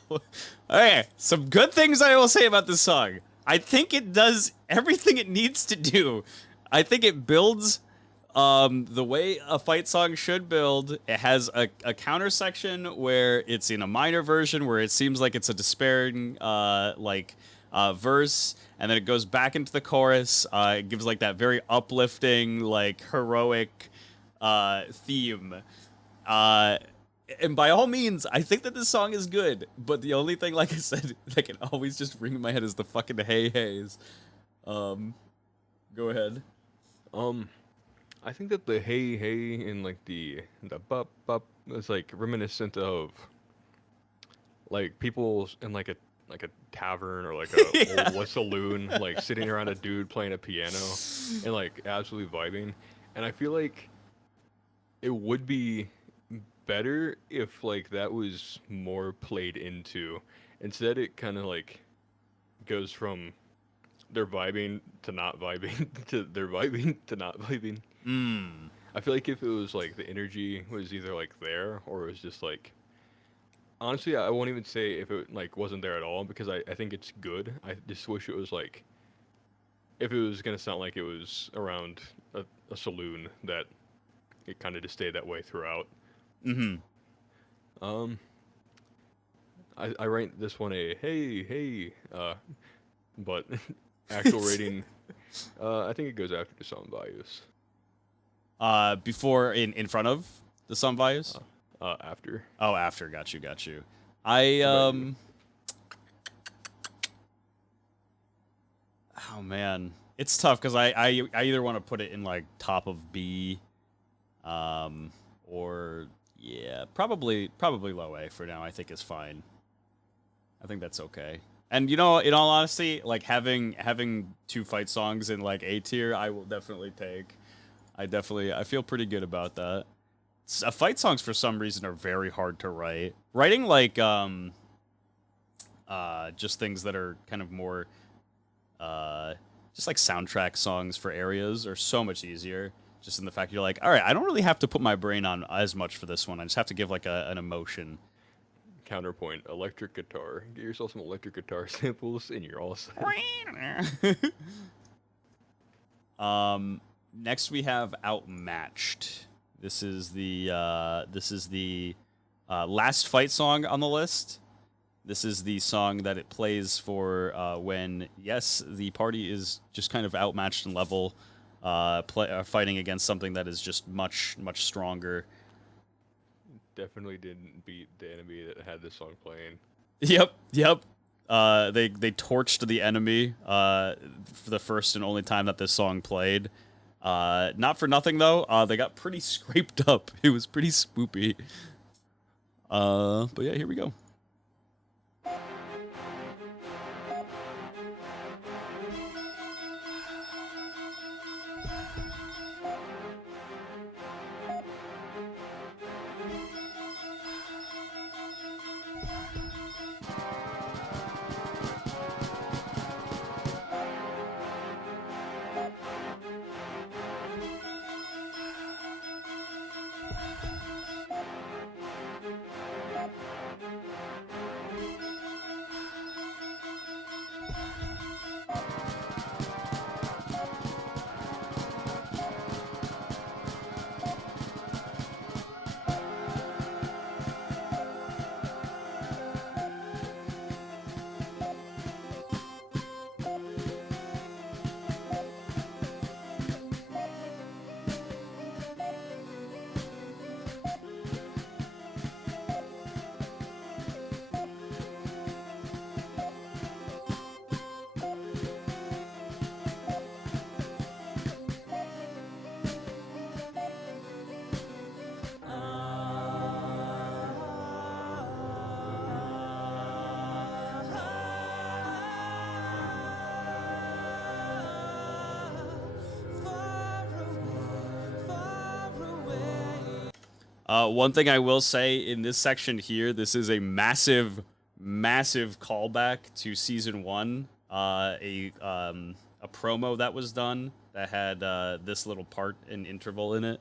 okay, some good things I will say about this song. I think it does everything it needs to do. I think it builds the way a fight song should build. It has a counter section where it's in a minor version where it seems like it's a despairing verse, and then it goes back into the chorus. It gives like that very uplifting, like heroic theme. And by all means, I think that this song is good, but the only thing, like I said, that can always just ring in my head is the fucking hey heys. Go ahead. I think that the hey hey and like the bup bup is like reminiscent of like people in like a tavern or like a saloon, like sitting around a dude playing a piano and like absolutely vibing. And I feel like it would be better if like that was more played into. Instead, it kind of like goes from they're vibing to not vibing to they're vibing to not vibing. I feel like if it was like the energy was either like there or it was just like honestly, I won't even say if it like wasn't there at all because I think it's good. I just wish it was like if it was gonna sound like it was around a saloon that it kind of just stayed that way throughout. I rate this one a hey, but actual rating, I think it goes after the song values. Before in front of the song values? After. Oh, after. Got you. Oh man, it's tough because I either want to put it in like top of B, or yeah, probably low A for now. I think is fine. I think that's okay. And you know, in all honesty, like having two fight songs in like A tier, I will definitely take. I feel pretty good about that. Fight songs for some reason are very hard to write. Writing like just things that are kind of more just like soundtrack songs for areas are so much easier. Just in the fact you're like, all right, I don't really have to put my brain on as much for this one. I just have to give like an emotion. Counterpoint: electric guitar. Get yourself some electric guitar samples, and you're all set. Next we have Outmatched. This is the last fight song on the list. This is the song that it plays for when, yes, the party is just kind of outmatched in level, fighting against something that is just much stronger. Definitely didn't beat the enemy that had this song playing. Yep. They torched the enemy for the first and only time that this song played. Not for nothing though. They got pretty scraped up. It was pretty spoopy. But yeah, here we go. One thing I will say in this section here, this is a massive callback to season 1. A promo that was done that had this little part and interval in it.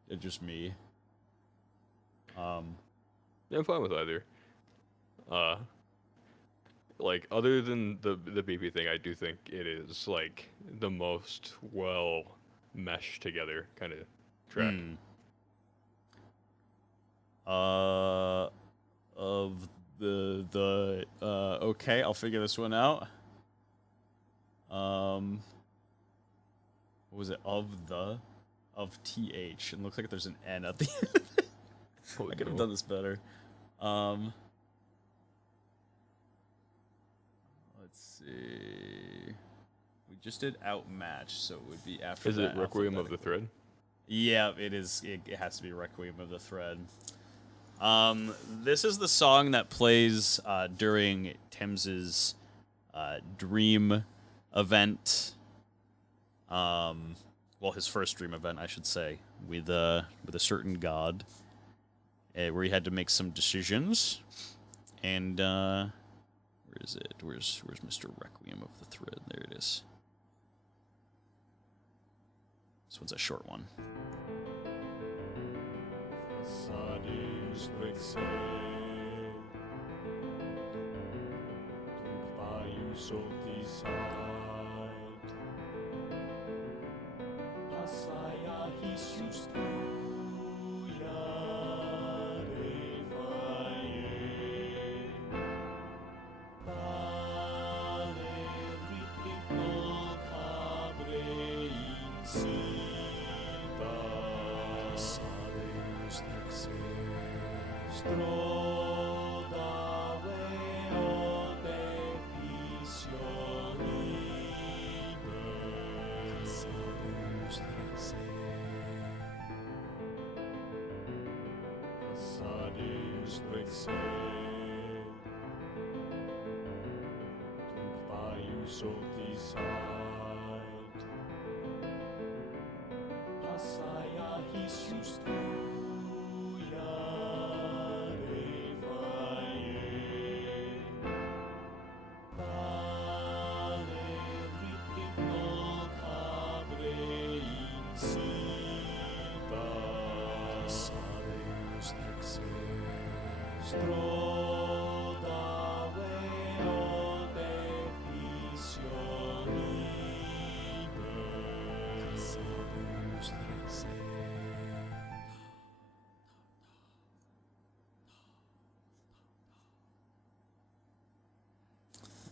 just me. Yeah, I'm fine with either. Uh, like other than the BP thing, I do think it is like the most well meshed together kind of track. Of the okay, I'll figure this one out. What was it? Of th. It looks like there's an n at the end. Oh, I could have no. done this better. Let's see. We just did outmatch, so it would be after Is that. it Requiem of the alphabetically. Thread? Yeah, it is. It has to be Requiem of the Thread. This is the song that plays during Thames's dream event. Well, his first dream event, I should say, with a certain god, where he had to make some decisions. And where is it? Where's Mr. Requiem of the Thread? There it is. This one's a short one.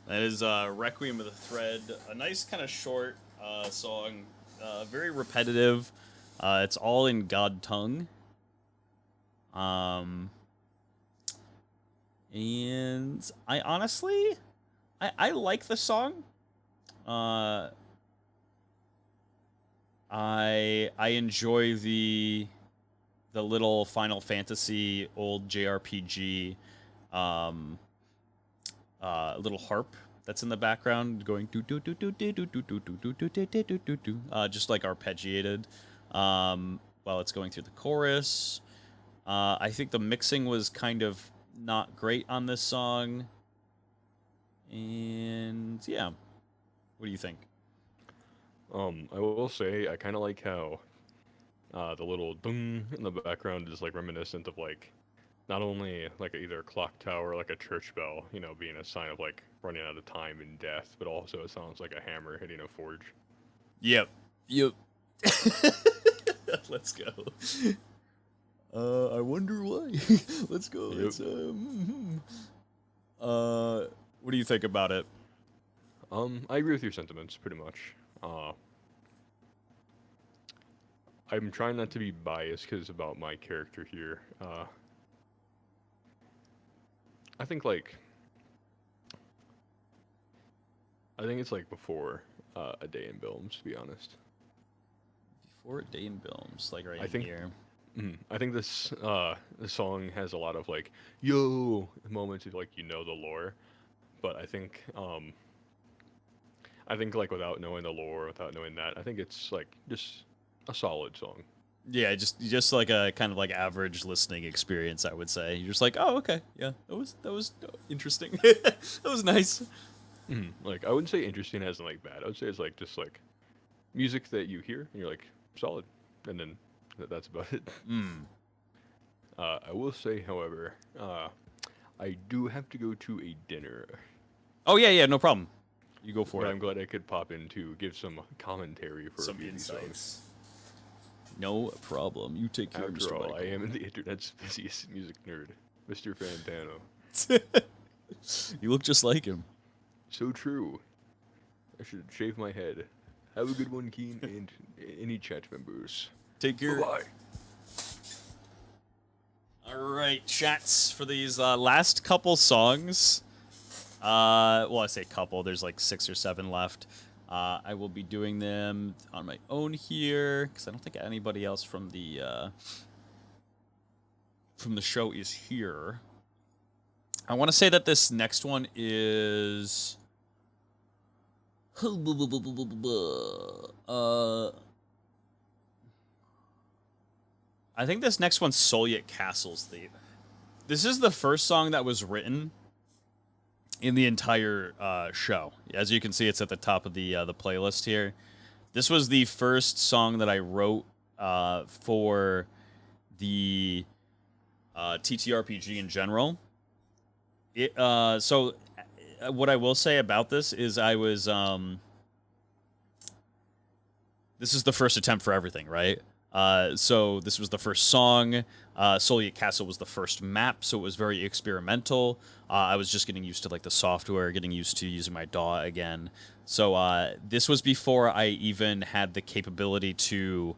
That is Requiem of the Thread. A nice kind of short song, very repetitive. It's all in God tongue. And I honestly, I like the song. I enjoy the little Final Fantasy old JRPG little harp that's in the background going do do do do do do do do do do do do do do do just like arpeggiated while it's going through the chorus. I think the mixing was kind of not great on this song. And yeah. What do you think? I will say I kind of like how the little dung in the background is like reminiscent of like not only like either a clock tower or like a church bell, you know, being a sign of like running out of time and death, but also it sounds like a hammer hitting a forge. Yep. Let's go. I wonder why. Let's go. Yep. What do you think about it? I agree with your sentiments pretty much. I'm trying not to be biased because about my character here. I think it's like before A Day in Bilms, to be honest. Before A Day in Bilms, like right I think- here. I think this song has a lot of like yo moments of like the lore, but I think like without knowing the lore, without knowing that, I think it's like just a solid song. Yeah, just like a kind of like average listening experience, I would say. You're just like, oh, okay, yeah, that was interesting. That was nice. Like I wouldn't say interesting as in like bad. I would say it's like just like music that you hear and you're like solid, and then That's about it. Mm. I will say, however, I do have to go to a dinner, Oh yeah, no problem. You go for but it. I'm glad I could pop in to give some commentary for a few of these songs. No problem. You take care, After Mr. all, I Michael. am the internet's busiest music nerd, Mr. Fantano. You look just like him. So true. I should shave my head. Have a good one, Keen, and any chat members. Take care. Bye. All right, chats for these last couple songs. Well, I say couple. There's like 6 or 7 left. I will be doing them on my own here because I don't think anybody else from the show is here. I want to say that this next one is. I think this next one's Solyet Castle's theme. This is the first song that was written in the entire show. As you can see, it's at the top of the playlist here. This was the first song that I wrote for the TTRPG in general. So what I will say about this is I was this is the first attempt for everything, right? So this was the first song. Solyet Castle was the first map, so it was very experimental. I was just getting used to like the software, getting used to using my DAW again. So this was before I even had the capability to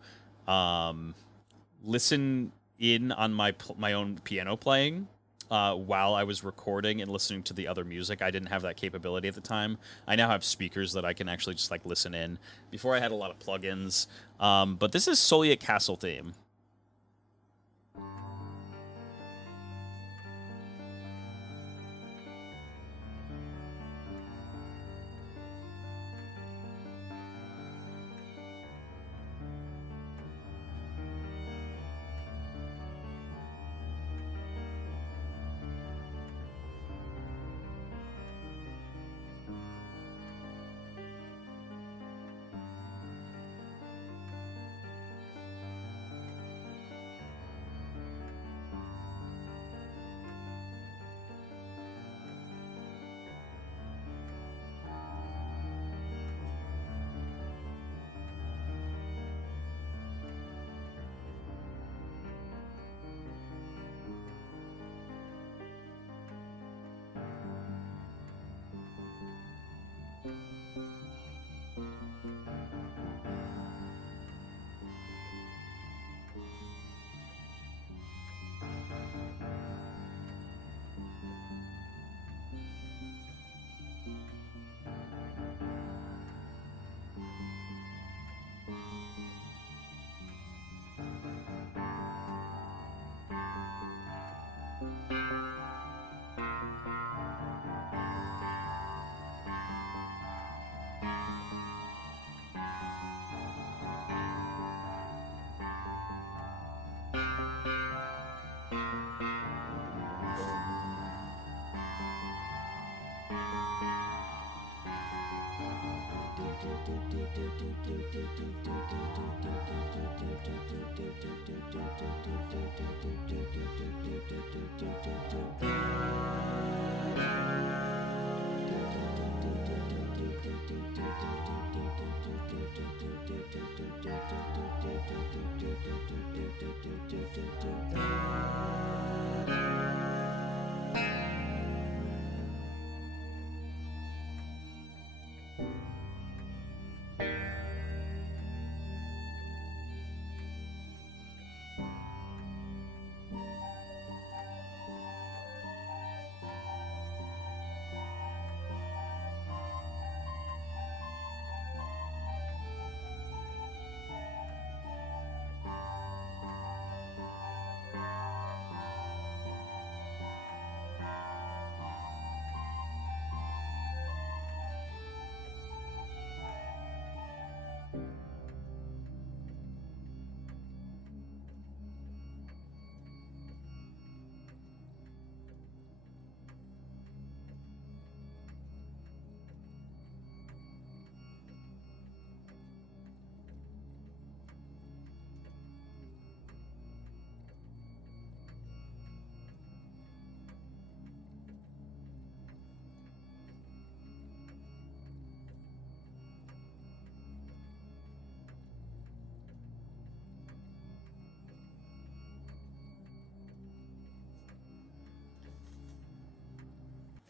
listen in on my own piano playing while I was recording and listening to the other music. I didn't have that capability at the time. I now have speakers that I can actually just like listen in. Before I had a lot of plugins. But this is Solyet Castle theme.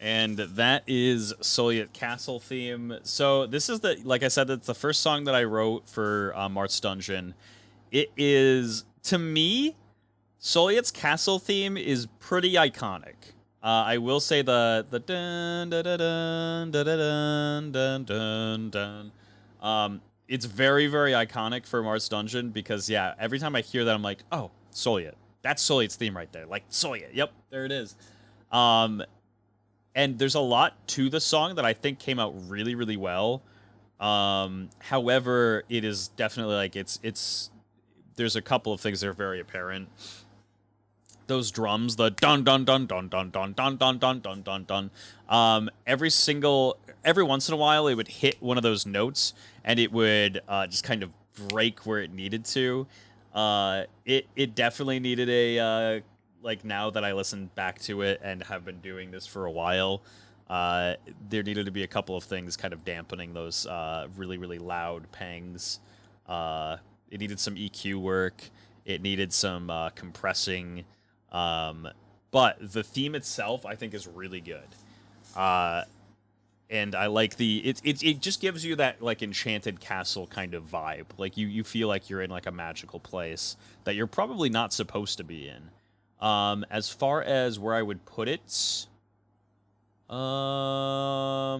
And that is Soviet Castle theme. So this is like I said, that's the first song that I wrote for Marth's Dungeon. It is, to me, Soviet's Castle theme is pretty iconic. I will say the dun dun dun dun dun dun dun dun. It's very, very iconic for Marth's Dungeon because, yeah, every time I hear that, I'm like, oh, Soviet. That's Soviet's theme right there. Like, Soviet. Yep, there it is. And there's a lot to the song that I think came out really, really well. However, it is definitely like there's a couple of things that are very apparent. Those drums, the dun dun dun dun dun dun dun dun dun dun dun dun. Every once in a while, it would hit one of those notes, and it would just kind of break where it needed to. It definitely needed a like, now that I listen back to it and have been doing this for a while, there needed to be a couple of things kind of dampening those really, really loud pangs. It needed some EQ work. It needed some compressing. But the theme itself, I think, is really good. And I like it just gives you that, like, enchanted castle kind of vibe. Like, you feel like you're in, like, a magical place that you're probably not supposed to be in. As far as where I would put it, would I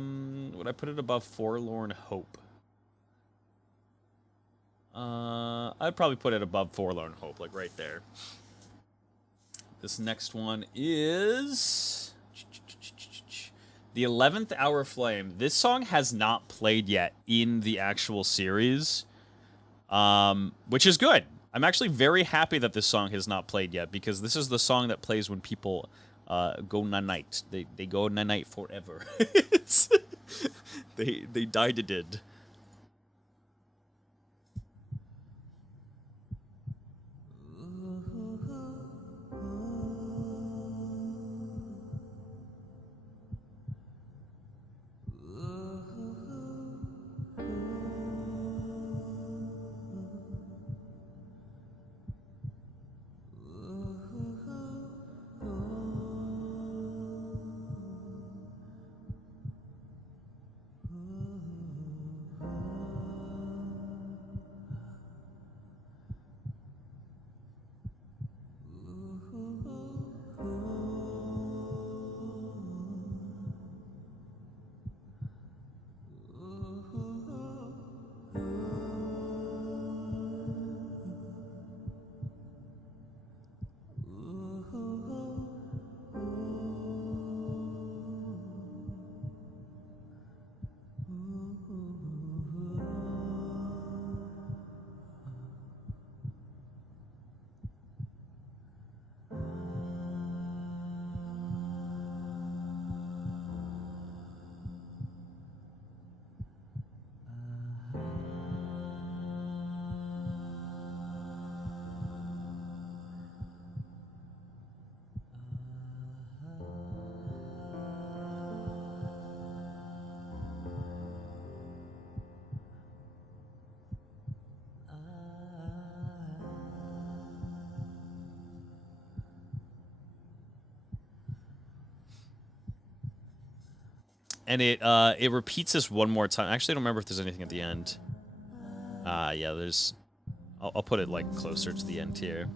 put it above Forlorn Hope? I'd probably put it above Forlorn Hope, like right there. This next one is the 11th Hour Flame. This song has not played yet in the actual series, which is good. I'm actually very happy that this song has not played yet, because this is the song that plays when people go night. They go night forever. They died a did. And it repeats this one more time. Actually, I don't remember if there's anything at the end. Yeah, there's... I'll put it, like, closer to the end here.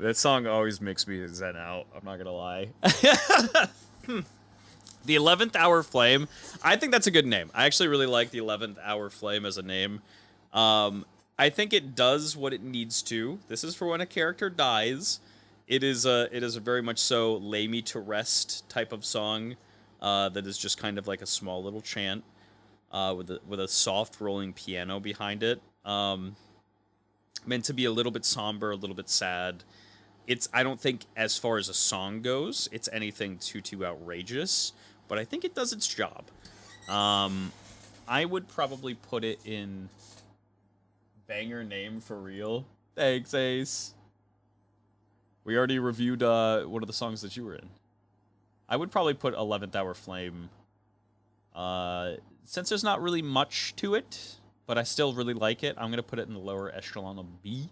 That song always makes me zen out, I'm not gonna lie. The 11th Hour Flame, I think that's a good name. I actually really like the 11th Hour Flame as a name. I think it does what it needs to. This is for when a character dies. It is a very much so lay me to rest type of song that is just kind of like a small little chant with a soft rolling piano behind it. Meant to be a little bit somber, a little bit sad. I don't think as far as a song goes, it's anything too outrageous, but I think it does its job. I would probably put it in banger name for real. Thanks, Ace. We already reviewed one of the songs that you were in. I would probably put 11th Hour Flame. Since there's not really much to it, but I still really like it, I'm going to put it in the lower echelon of B.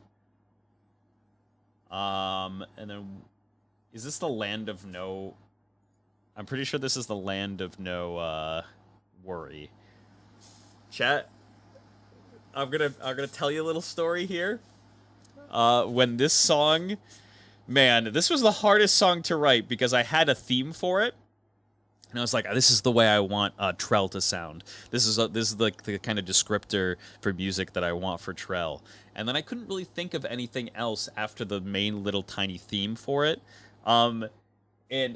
And then, is this the Land of No... I'm pretty sure this is the Land of No, Worry. Chat, I'm gonna tell you a little story here. When this song... Man, this was the hardest song to write because I had a theme for it. And I was like, this is the way I want Trell to sound. This is like the kind of descriptor for music that I want for Trell. And then I couldn't really think of anything else after the main little tiny theme for it. And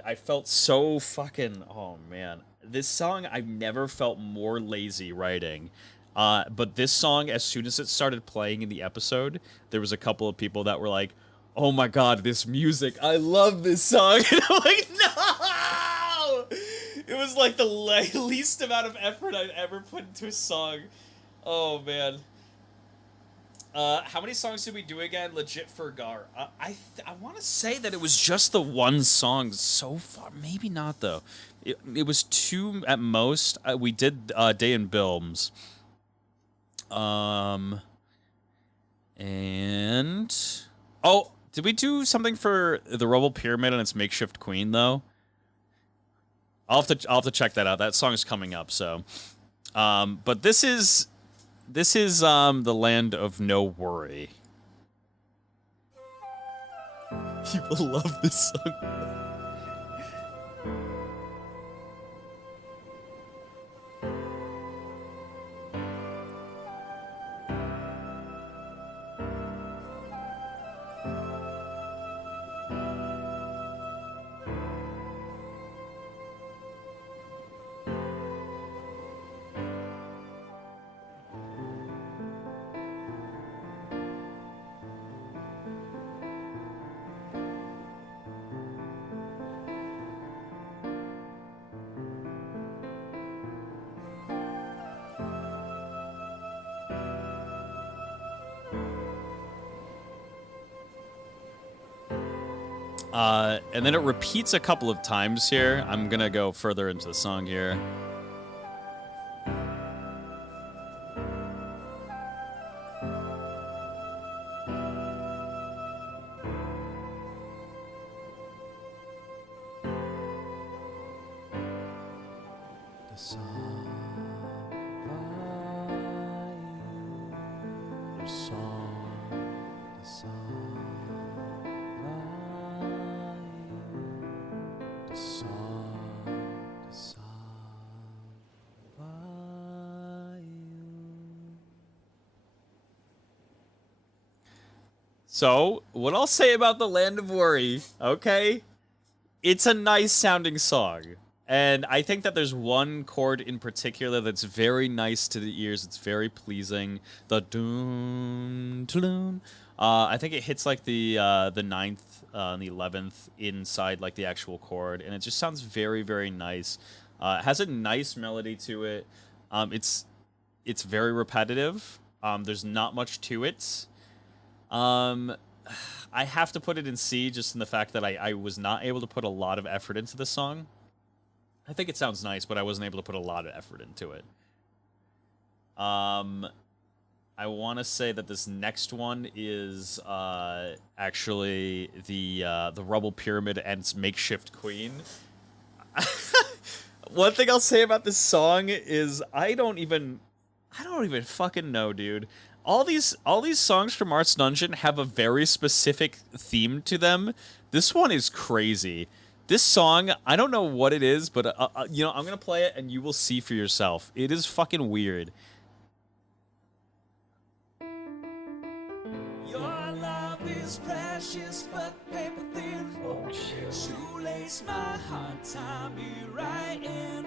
I felt so fucking... Oh, man. This song, I've never felt more lazy writing. But this song, as soon as it started playing in the episode, there was a couple of people that were like, oh my god, this music, I love this song. And I'm like, no! It was like the least amount of effort I've ever put into a song. Oh, man. How many songs did we do again? Legit forgot. I want to say that it was just the one song so far. Maybe not, though. It was 2 at most. We did Day in Bilms. And... Oh, did we do something for the Rubble Pyramid and its Makeshift Queen, though? I'll have to check that out. That song is coming up, so... but this is the Land of No Worry. People love this song. And then it repeats a couple of times here. I'm gonna go further into the song here. The song by you, the song by you. So, what I'll say about the Land of Worry, okay? It's a nice sounding song. And I think that there's one chord in particular that's very nice to the ears. It's very pleasing. The doon, doon. I think it hits like the 9th and the 11th inside like the actual chord, and it just sounds very, very nice. It has a nice melody to it. It's very repetitive. There's not much to it. I have to put it in C just in the fact that I was not able to put a lot of effort into this song. I think it sounds nice, but I wasn't able to put a lot of effort into it. I want to say that this next one is actually the Rubble Pyramid and its Makeshift Queen. One thing I'll say about this song is I don't even fucking know, dude. All these songs from Marth's Dungeon have a very specific theme to them. This one is crazy. This song, I don't know what it is, but you know, I'm gonna play it and you will see for yourself. It is fucking weird. Your love is precious but paper thin. Shoelace my heart, tie me right in.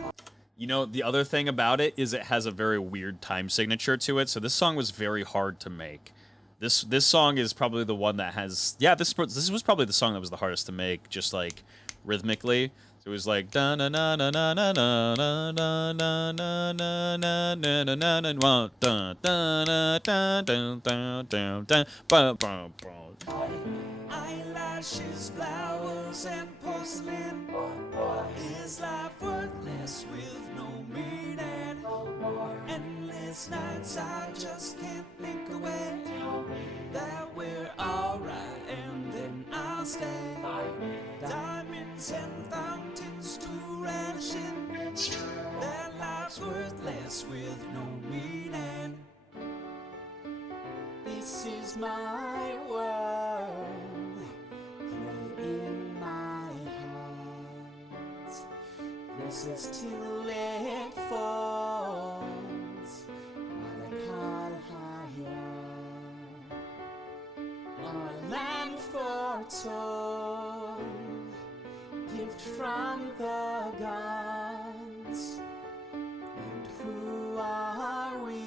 You know, the other thing about it is it has a very weird time signature to it, so this song was very hard to make. This song is probably the one that has... Yeah, this was probably the song that was the hardest to make, just, like, rhythmically. So it was like... da na na na na na na na na na na na na na na na na da da da da da da da ba ba ba. Eyelashes, flowers, and porcelain. Is life worthless with no meaning? Endless nights I just can't think away. That we're alright and then I'll stay. Diamonds and fountains to relish in. That life's worthless with no meaning. This is my world, play in my hands. Resist till it falls, while I call higher. A land foretold, gift from the gods. And who are we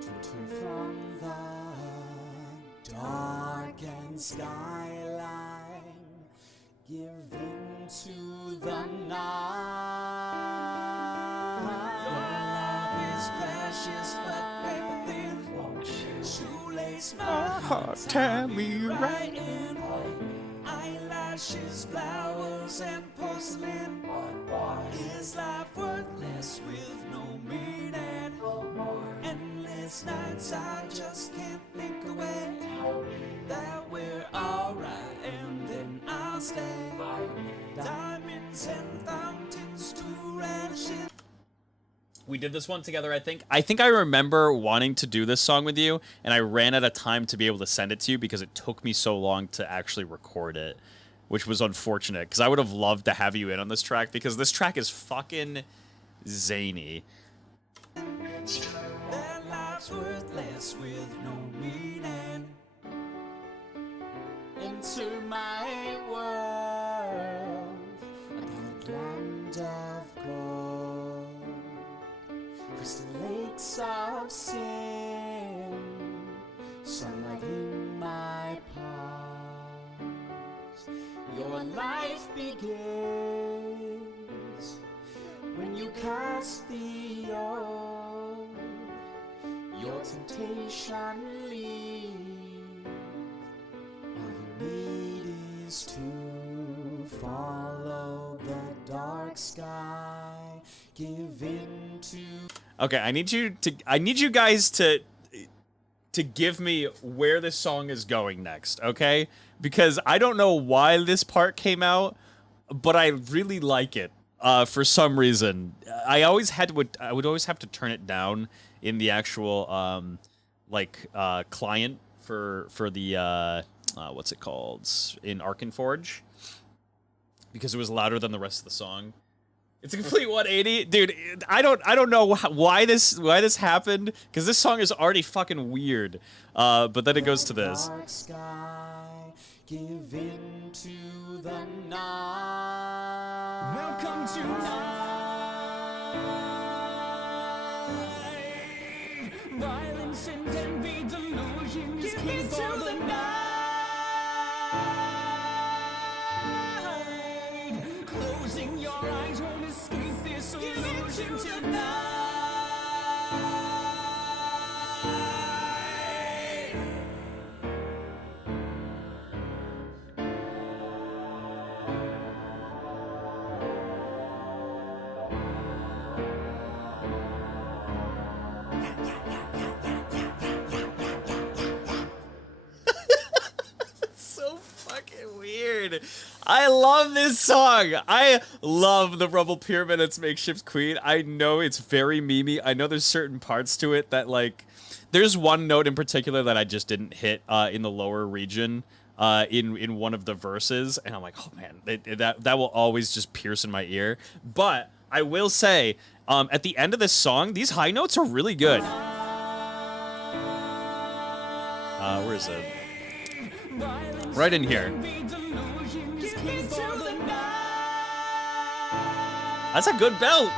to turn from the dark and skyline, give in to the night? Your love is precious but paper thin. Shoelace my heart, tie me right in. Eyelashes, flowers, and porcelain. Is life worthless with no meaning? Endless nights I just can't think away. That we're alright and then I'll stay. Diamonds and fountains to relish in. We did this one together, I think. I think I remember wanting to do this song with you, and I ran out of time to be able to send it to you because it took me so long to actually record it, which was unfortunate, because I would have loved to have you in on this track, because this track is fucking zany. That life's worthless with no meaning. Enter my world, a land of gold. Crystal lakes of sin, sunlight in my palms. Your life begins when you cast the old. Your temptation leaves. All you need is to follow the dark sky. Give in to... Okay, I need you guys to give me where this song is going next, okay? Because I don't know why this part came out, but I really like it for some reason. I would always have to turn it down in the actual client for the what's it called in Arkenforge, because it was louder than the rest of the song. It's a complete 180, dude. I don't know why this happened, because this song is already fucking weird. But then it goes to this. Dark sky, give in to the night. Welcome to night. Violence and envy, delusions, give in to the night. Closing your eyes won't escape this illusion tonight. So fucking weird. I love this song. I love the Rubble Pyramid, its makeshift queen. I know it's very memey. I know there's certain parts to it that, like, there's one note in particular that I just didn't hit in the lower region in one of the verses, and I'm like, oh man, that will always just pierce in my ear. But I will say, at the end of this song, these high notes are really good. Where is it? Right in here. That's a good belt.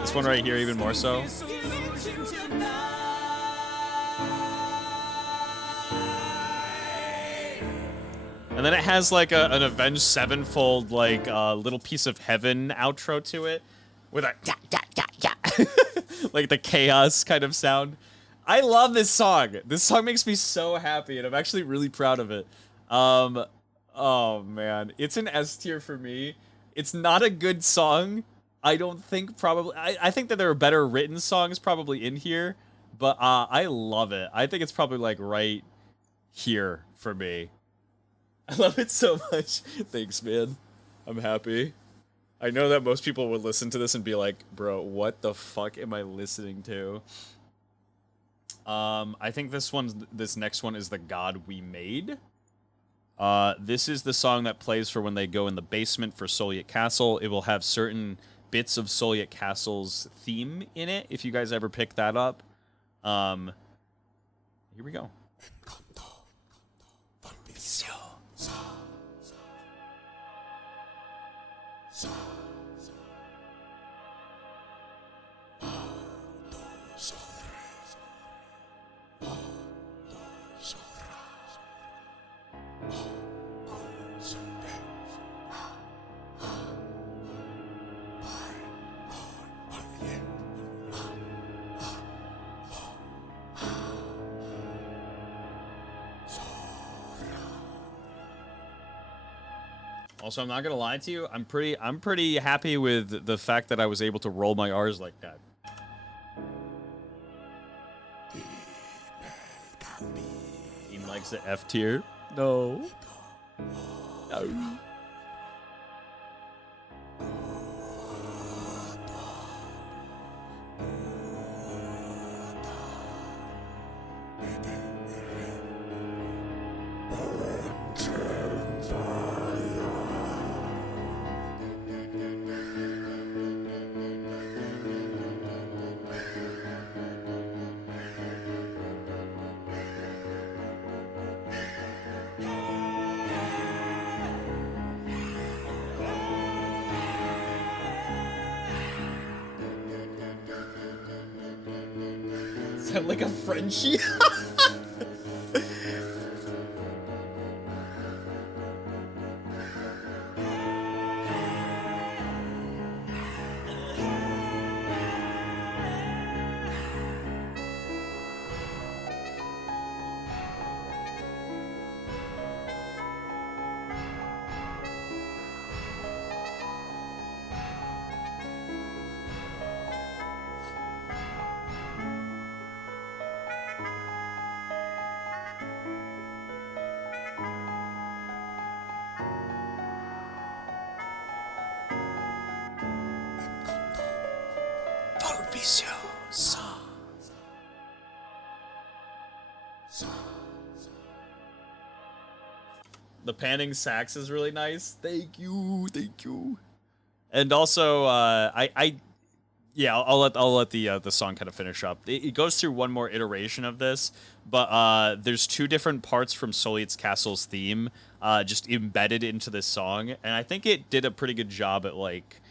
This one right here, even more so. And then it has like an Avenged Sevenfold, like little piece of heaven outro to it, with a like the chaos kind of sound. I love this song. This song makes me so happy, and I'm actually really proud of it. Oh man, it's an S tier for me. It's not a good song. I don't think probably. I think that there are better written songs probably in here, but I love it. I think it's probably like right here for me. I love it so much. Thanks, man. I'm happy. I know that most people would listen to this and be like, bro, what the fuck am I listening to? I think this next one is The God We Made. This is the song that plays for when they go in the basement for Soliot Castle. It will have certain bits of Soliot Castle's theme in it, if you guys ever pick that up. Here we go. Also, I'm not gonna lie to you. I'm pretty happy with the fact that I was able to roll my R's like that. He likes the F tier. No. No. Sound like a Frenchie. The panning sax is really nice. Thank you, thank you. And also, yeah, I'll let the song kind of finish up. It goes through one more iteration of this, but there's two different parts from Soliot's Castle's theme, just embedded into this song, and I think it did a pretty good job at like,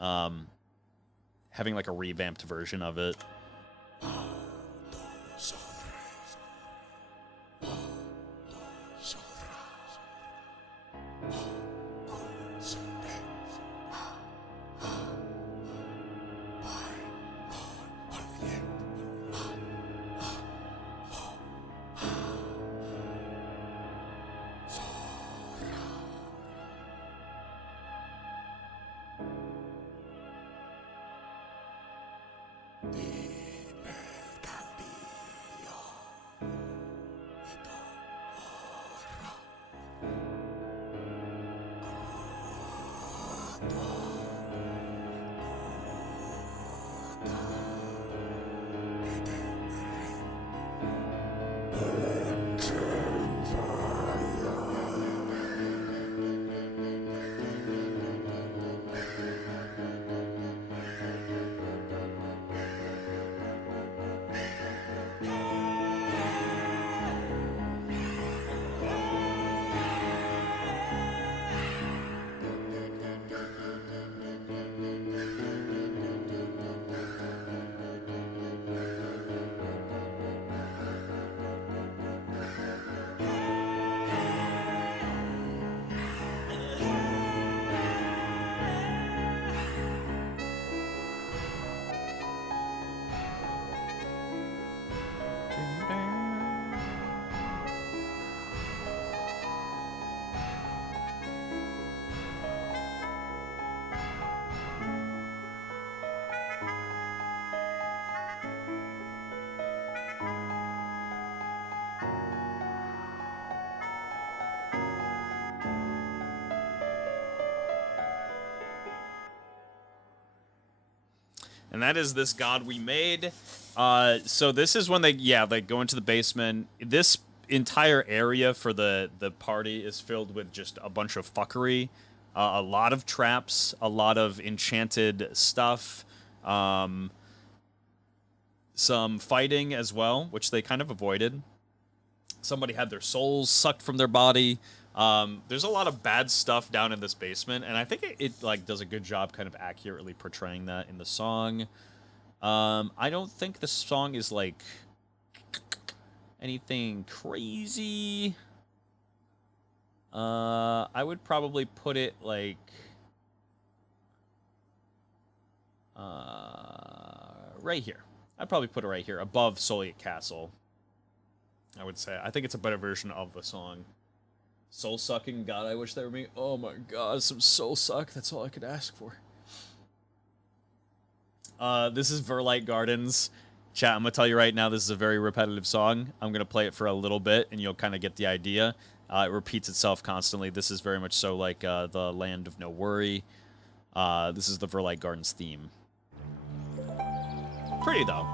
having like a revamped version of it. and that is This God We Made. So this is when they go into the basement. This entire area for the party is filled with just a bunch of fuckery, a lot of traps, a lot of enchanted stuff, some fighting as well, which they kind of avoided. Somebody had their souls sucked from their body. There's a lot of bad stuff down in this basement, and I think it like does a good job kind of accurately portraying that in the song. I don't think the song is like anything crazy. I would probably put it like right here. I'd probably put it right here, above Soliot Castle. I would say. I think it's a better version of the song. Soul sucking, God, I wish that were me. Oh my God, some soul suck. That's all I could ask for. This is Verlight Gardens. Chat, I'm gonna tell you right now, this is a very repetitive song. I'm gonna play it for a little bit, and you'll kind of get the idea. It repeats itself constantly. This is very much so like the Land of No Worry. This is the Verlight Gardens theme. Pretty, though.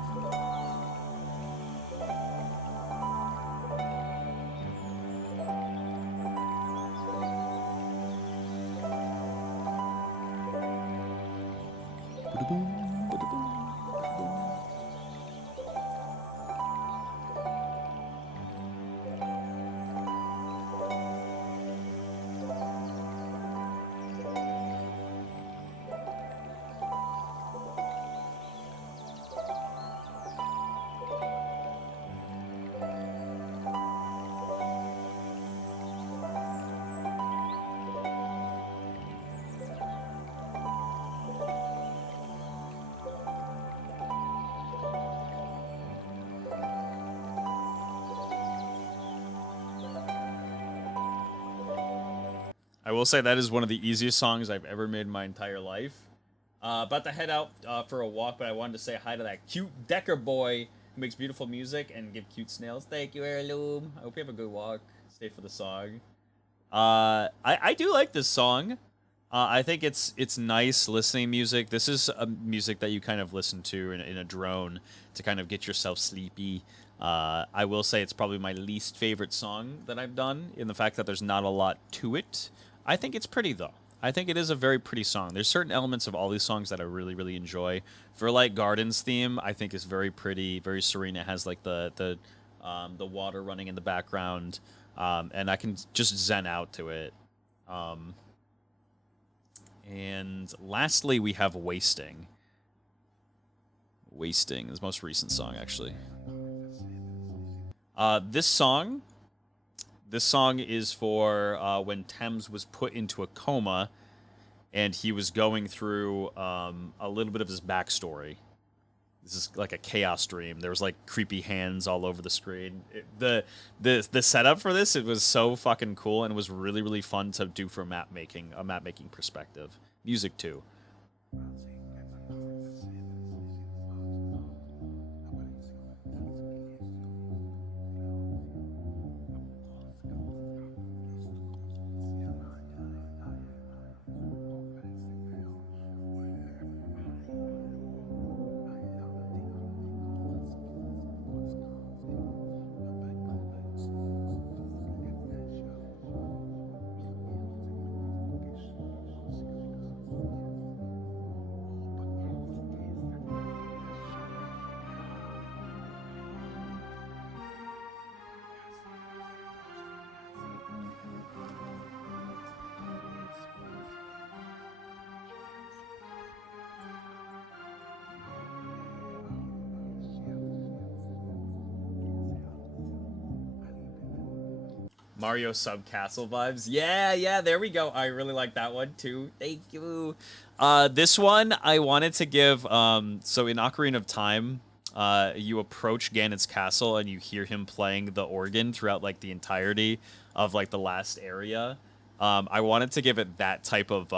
I will say that is one of the easiest songs I've ever made in my entire life. About to head out for a walk, but I wanted to say hi to that cute Decker boy who makes beautiful music and give cute snails. Thank you, Heirloom. I hope you have a good walk. Stay for the song. I do like this song. I think it's nice listening music. This is a music that you kind of listen to in a drone to kind of get yourself sleepy. I will say it's probably my least favorite song that I've done in the fact that there's not a lot to it. I think it's pretty, though. I think it is a very pretty song. There's certain elements of all these songs that I really, really enjoy. Verlight Gardens theme, I think, is very pretty, very serene. It has like the water running in the background, and I can just zen out to it. And lastly, we have Wasting. Wasting is the most recent song, actually. This song is for when Thames was put into a coma, and he was going through a little bit of his backstory. This is like a chaos dream. There was like creepy hands all over the screen. The setup for this, it was so fucking cool, and it was really, really fun to do for a map making perspective. Music too. Mario Sub-Castle vibes. Yeah, there we go. I really like that one too. Thank you. This one I wanted to give, so in Ocarina of Time, you approach Ganon's castle and you hear him playing the organ throughout like the entirety of like the last area. I wanted to give it that type of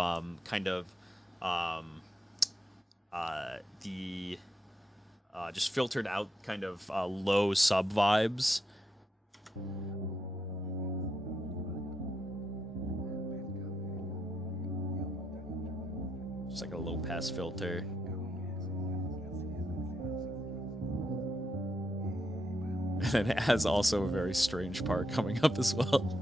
just filtered out kind of low sub vibes. Just like a low pass filter. And it has also a very strange part coming up as well.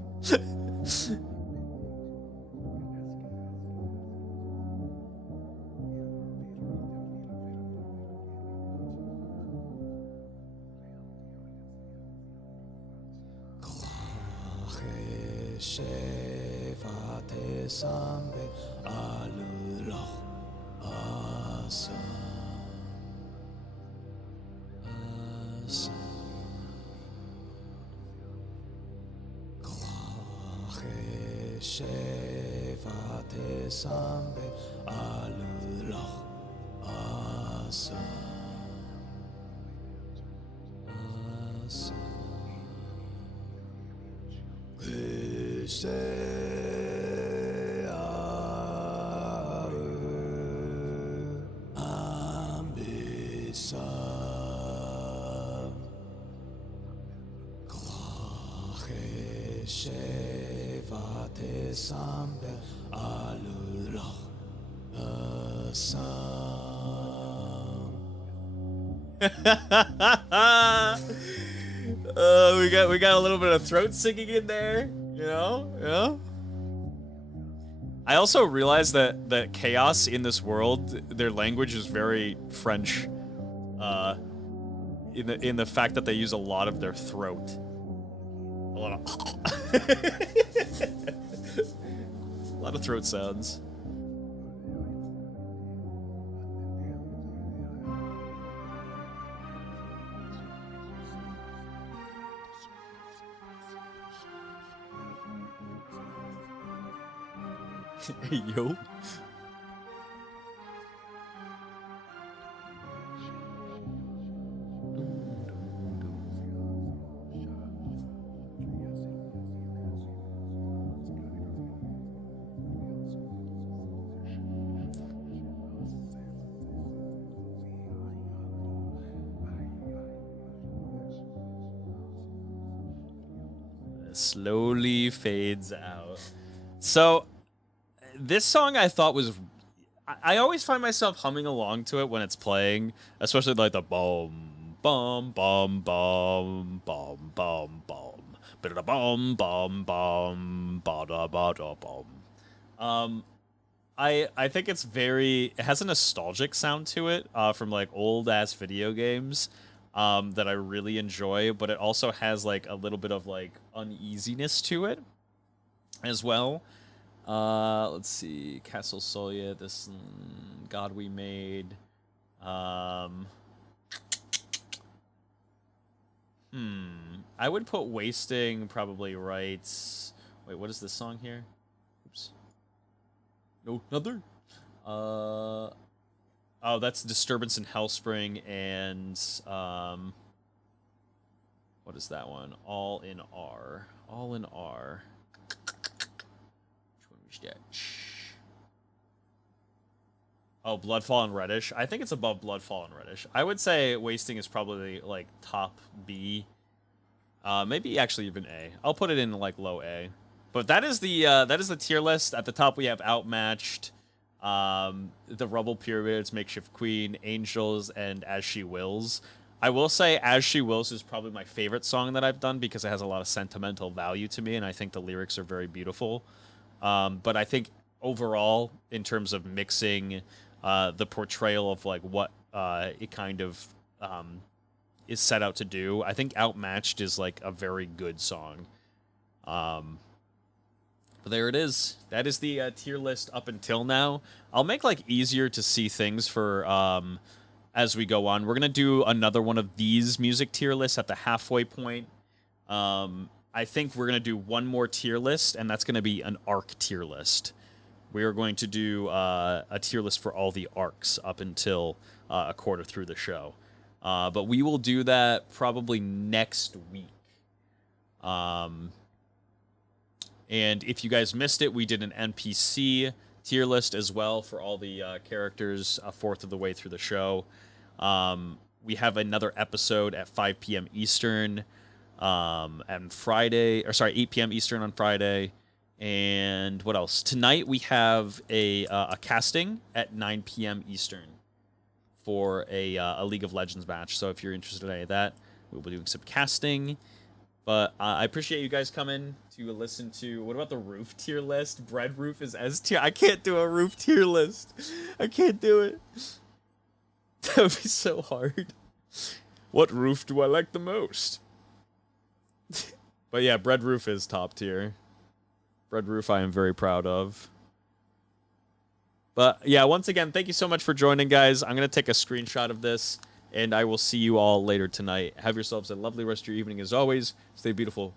We got a little bit of throat singing in there, you know? Yeah. I also realized that chaos in this world, their language is very French. In the fact that they use a lot of their throat. A lot of a lot of throat sounds. Hey, yo. It slowly fades out. So this song I thought was, I always find myself humming along to it when it's playing, especially like the bum bum bum bum bum bum bum bum bum bum bum ba da ba da bum. I think it's it has a nostalgic sound to it from like old ass video games that I really enjoy, but it also has like a little bit of like uneasiness to it as well. Let's see, Castle Solya, this God We Made. I would put Wasting probably right. Wait, what is this song here? Oops. No, another. Oh, that's Disturbance in Hellspring and what is that one? All in R. All in R. Oh, Bloodfall and Reddish. I think it's above Bloodfall and Reddish. I would say Wasting is probably like top B. Maybe actually even A. I'll put it in like low A. But that is the tier list. At the top we have Outmatched, The Rubble Pyramids, Makeshift Queen, Angels, and As She Wills. I will say As She Wills is probably my favorite song that I've done because it has a lot of sentimental value to me, and I think the lyrics are very beautiful. But I think overall, in terms of mixing the portrayal of like what it kind of is set out to do, I think Outmatched is like a very good song. But there it is. That is the tier list up until now. I'll make like easier to see things for as we go on. We're gonna do another one of these music tier lists at the halfway point. I think we're going to do one more tier list, and that's going to be an arc tier list. We are going to do a tier list for all the arcs up until a quarter through the show. But we will do that probably next week. And if you guys missed it, we did an NPC tier list as well for all the characters a fourth of the way through the show. We have another episode at 5 p.m. Eastern. And Friday, or sorry, 8 p.m. Eastern on Friday. And what else? Tonight we have a casting at 9 p.m. Eastern for a League of Legends match. So if you're interested in any of that, We'll be doing some casting. But I appreciate you guys coming to listen to... What about the roof tier list? Bread roof is S tier. I can't do a roof tier list. I can't do it. That would be so hard. What roof do I like the most? But yeah, bread roof is top tier. Bread roof I am very proud of. But yeah, once again, thank you so much for joining, guys. I'm going to take a screenshot of this. And I will see you all later tonight. Have yourselves a lovely rest of your evening as always. Stay beautiful.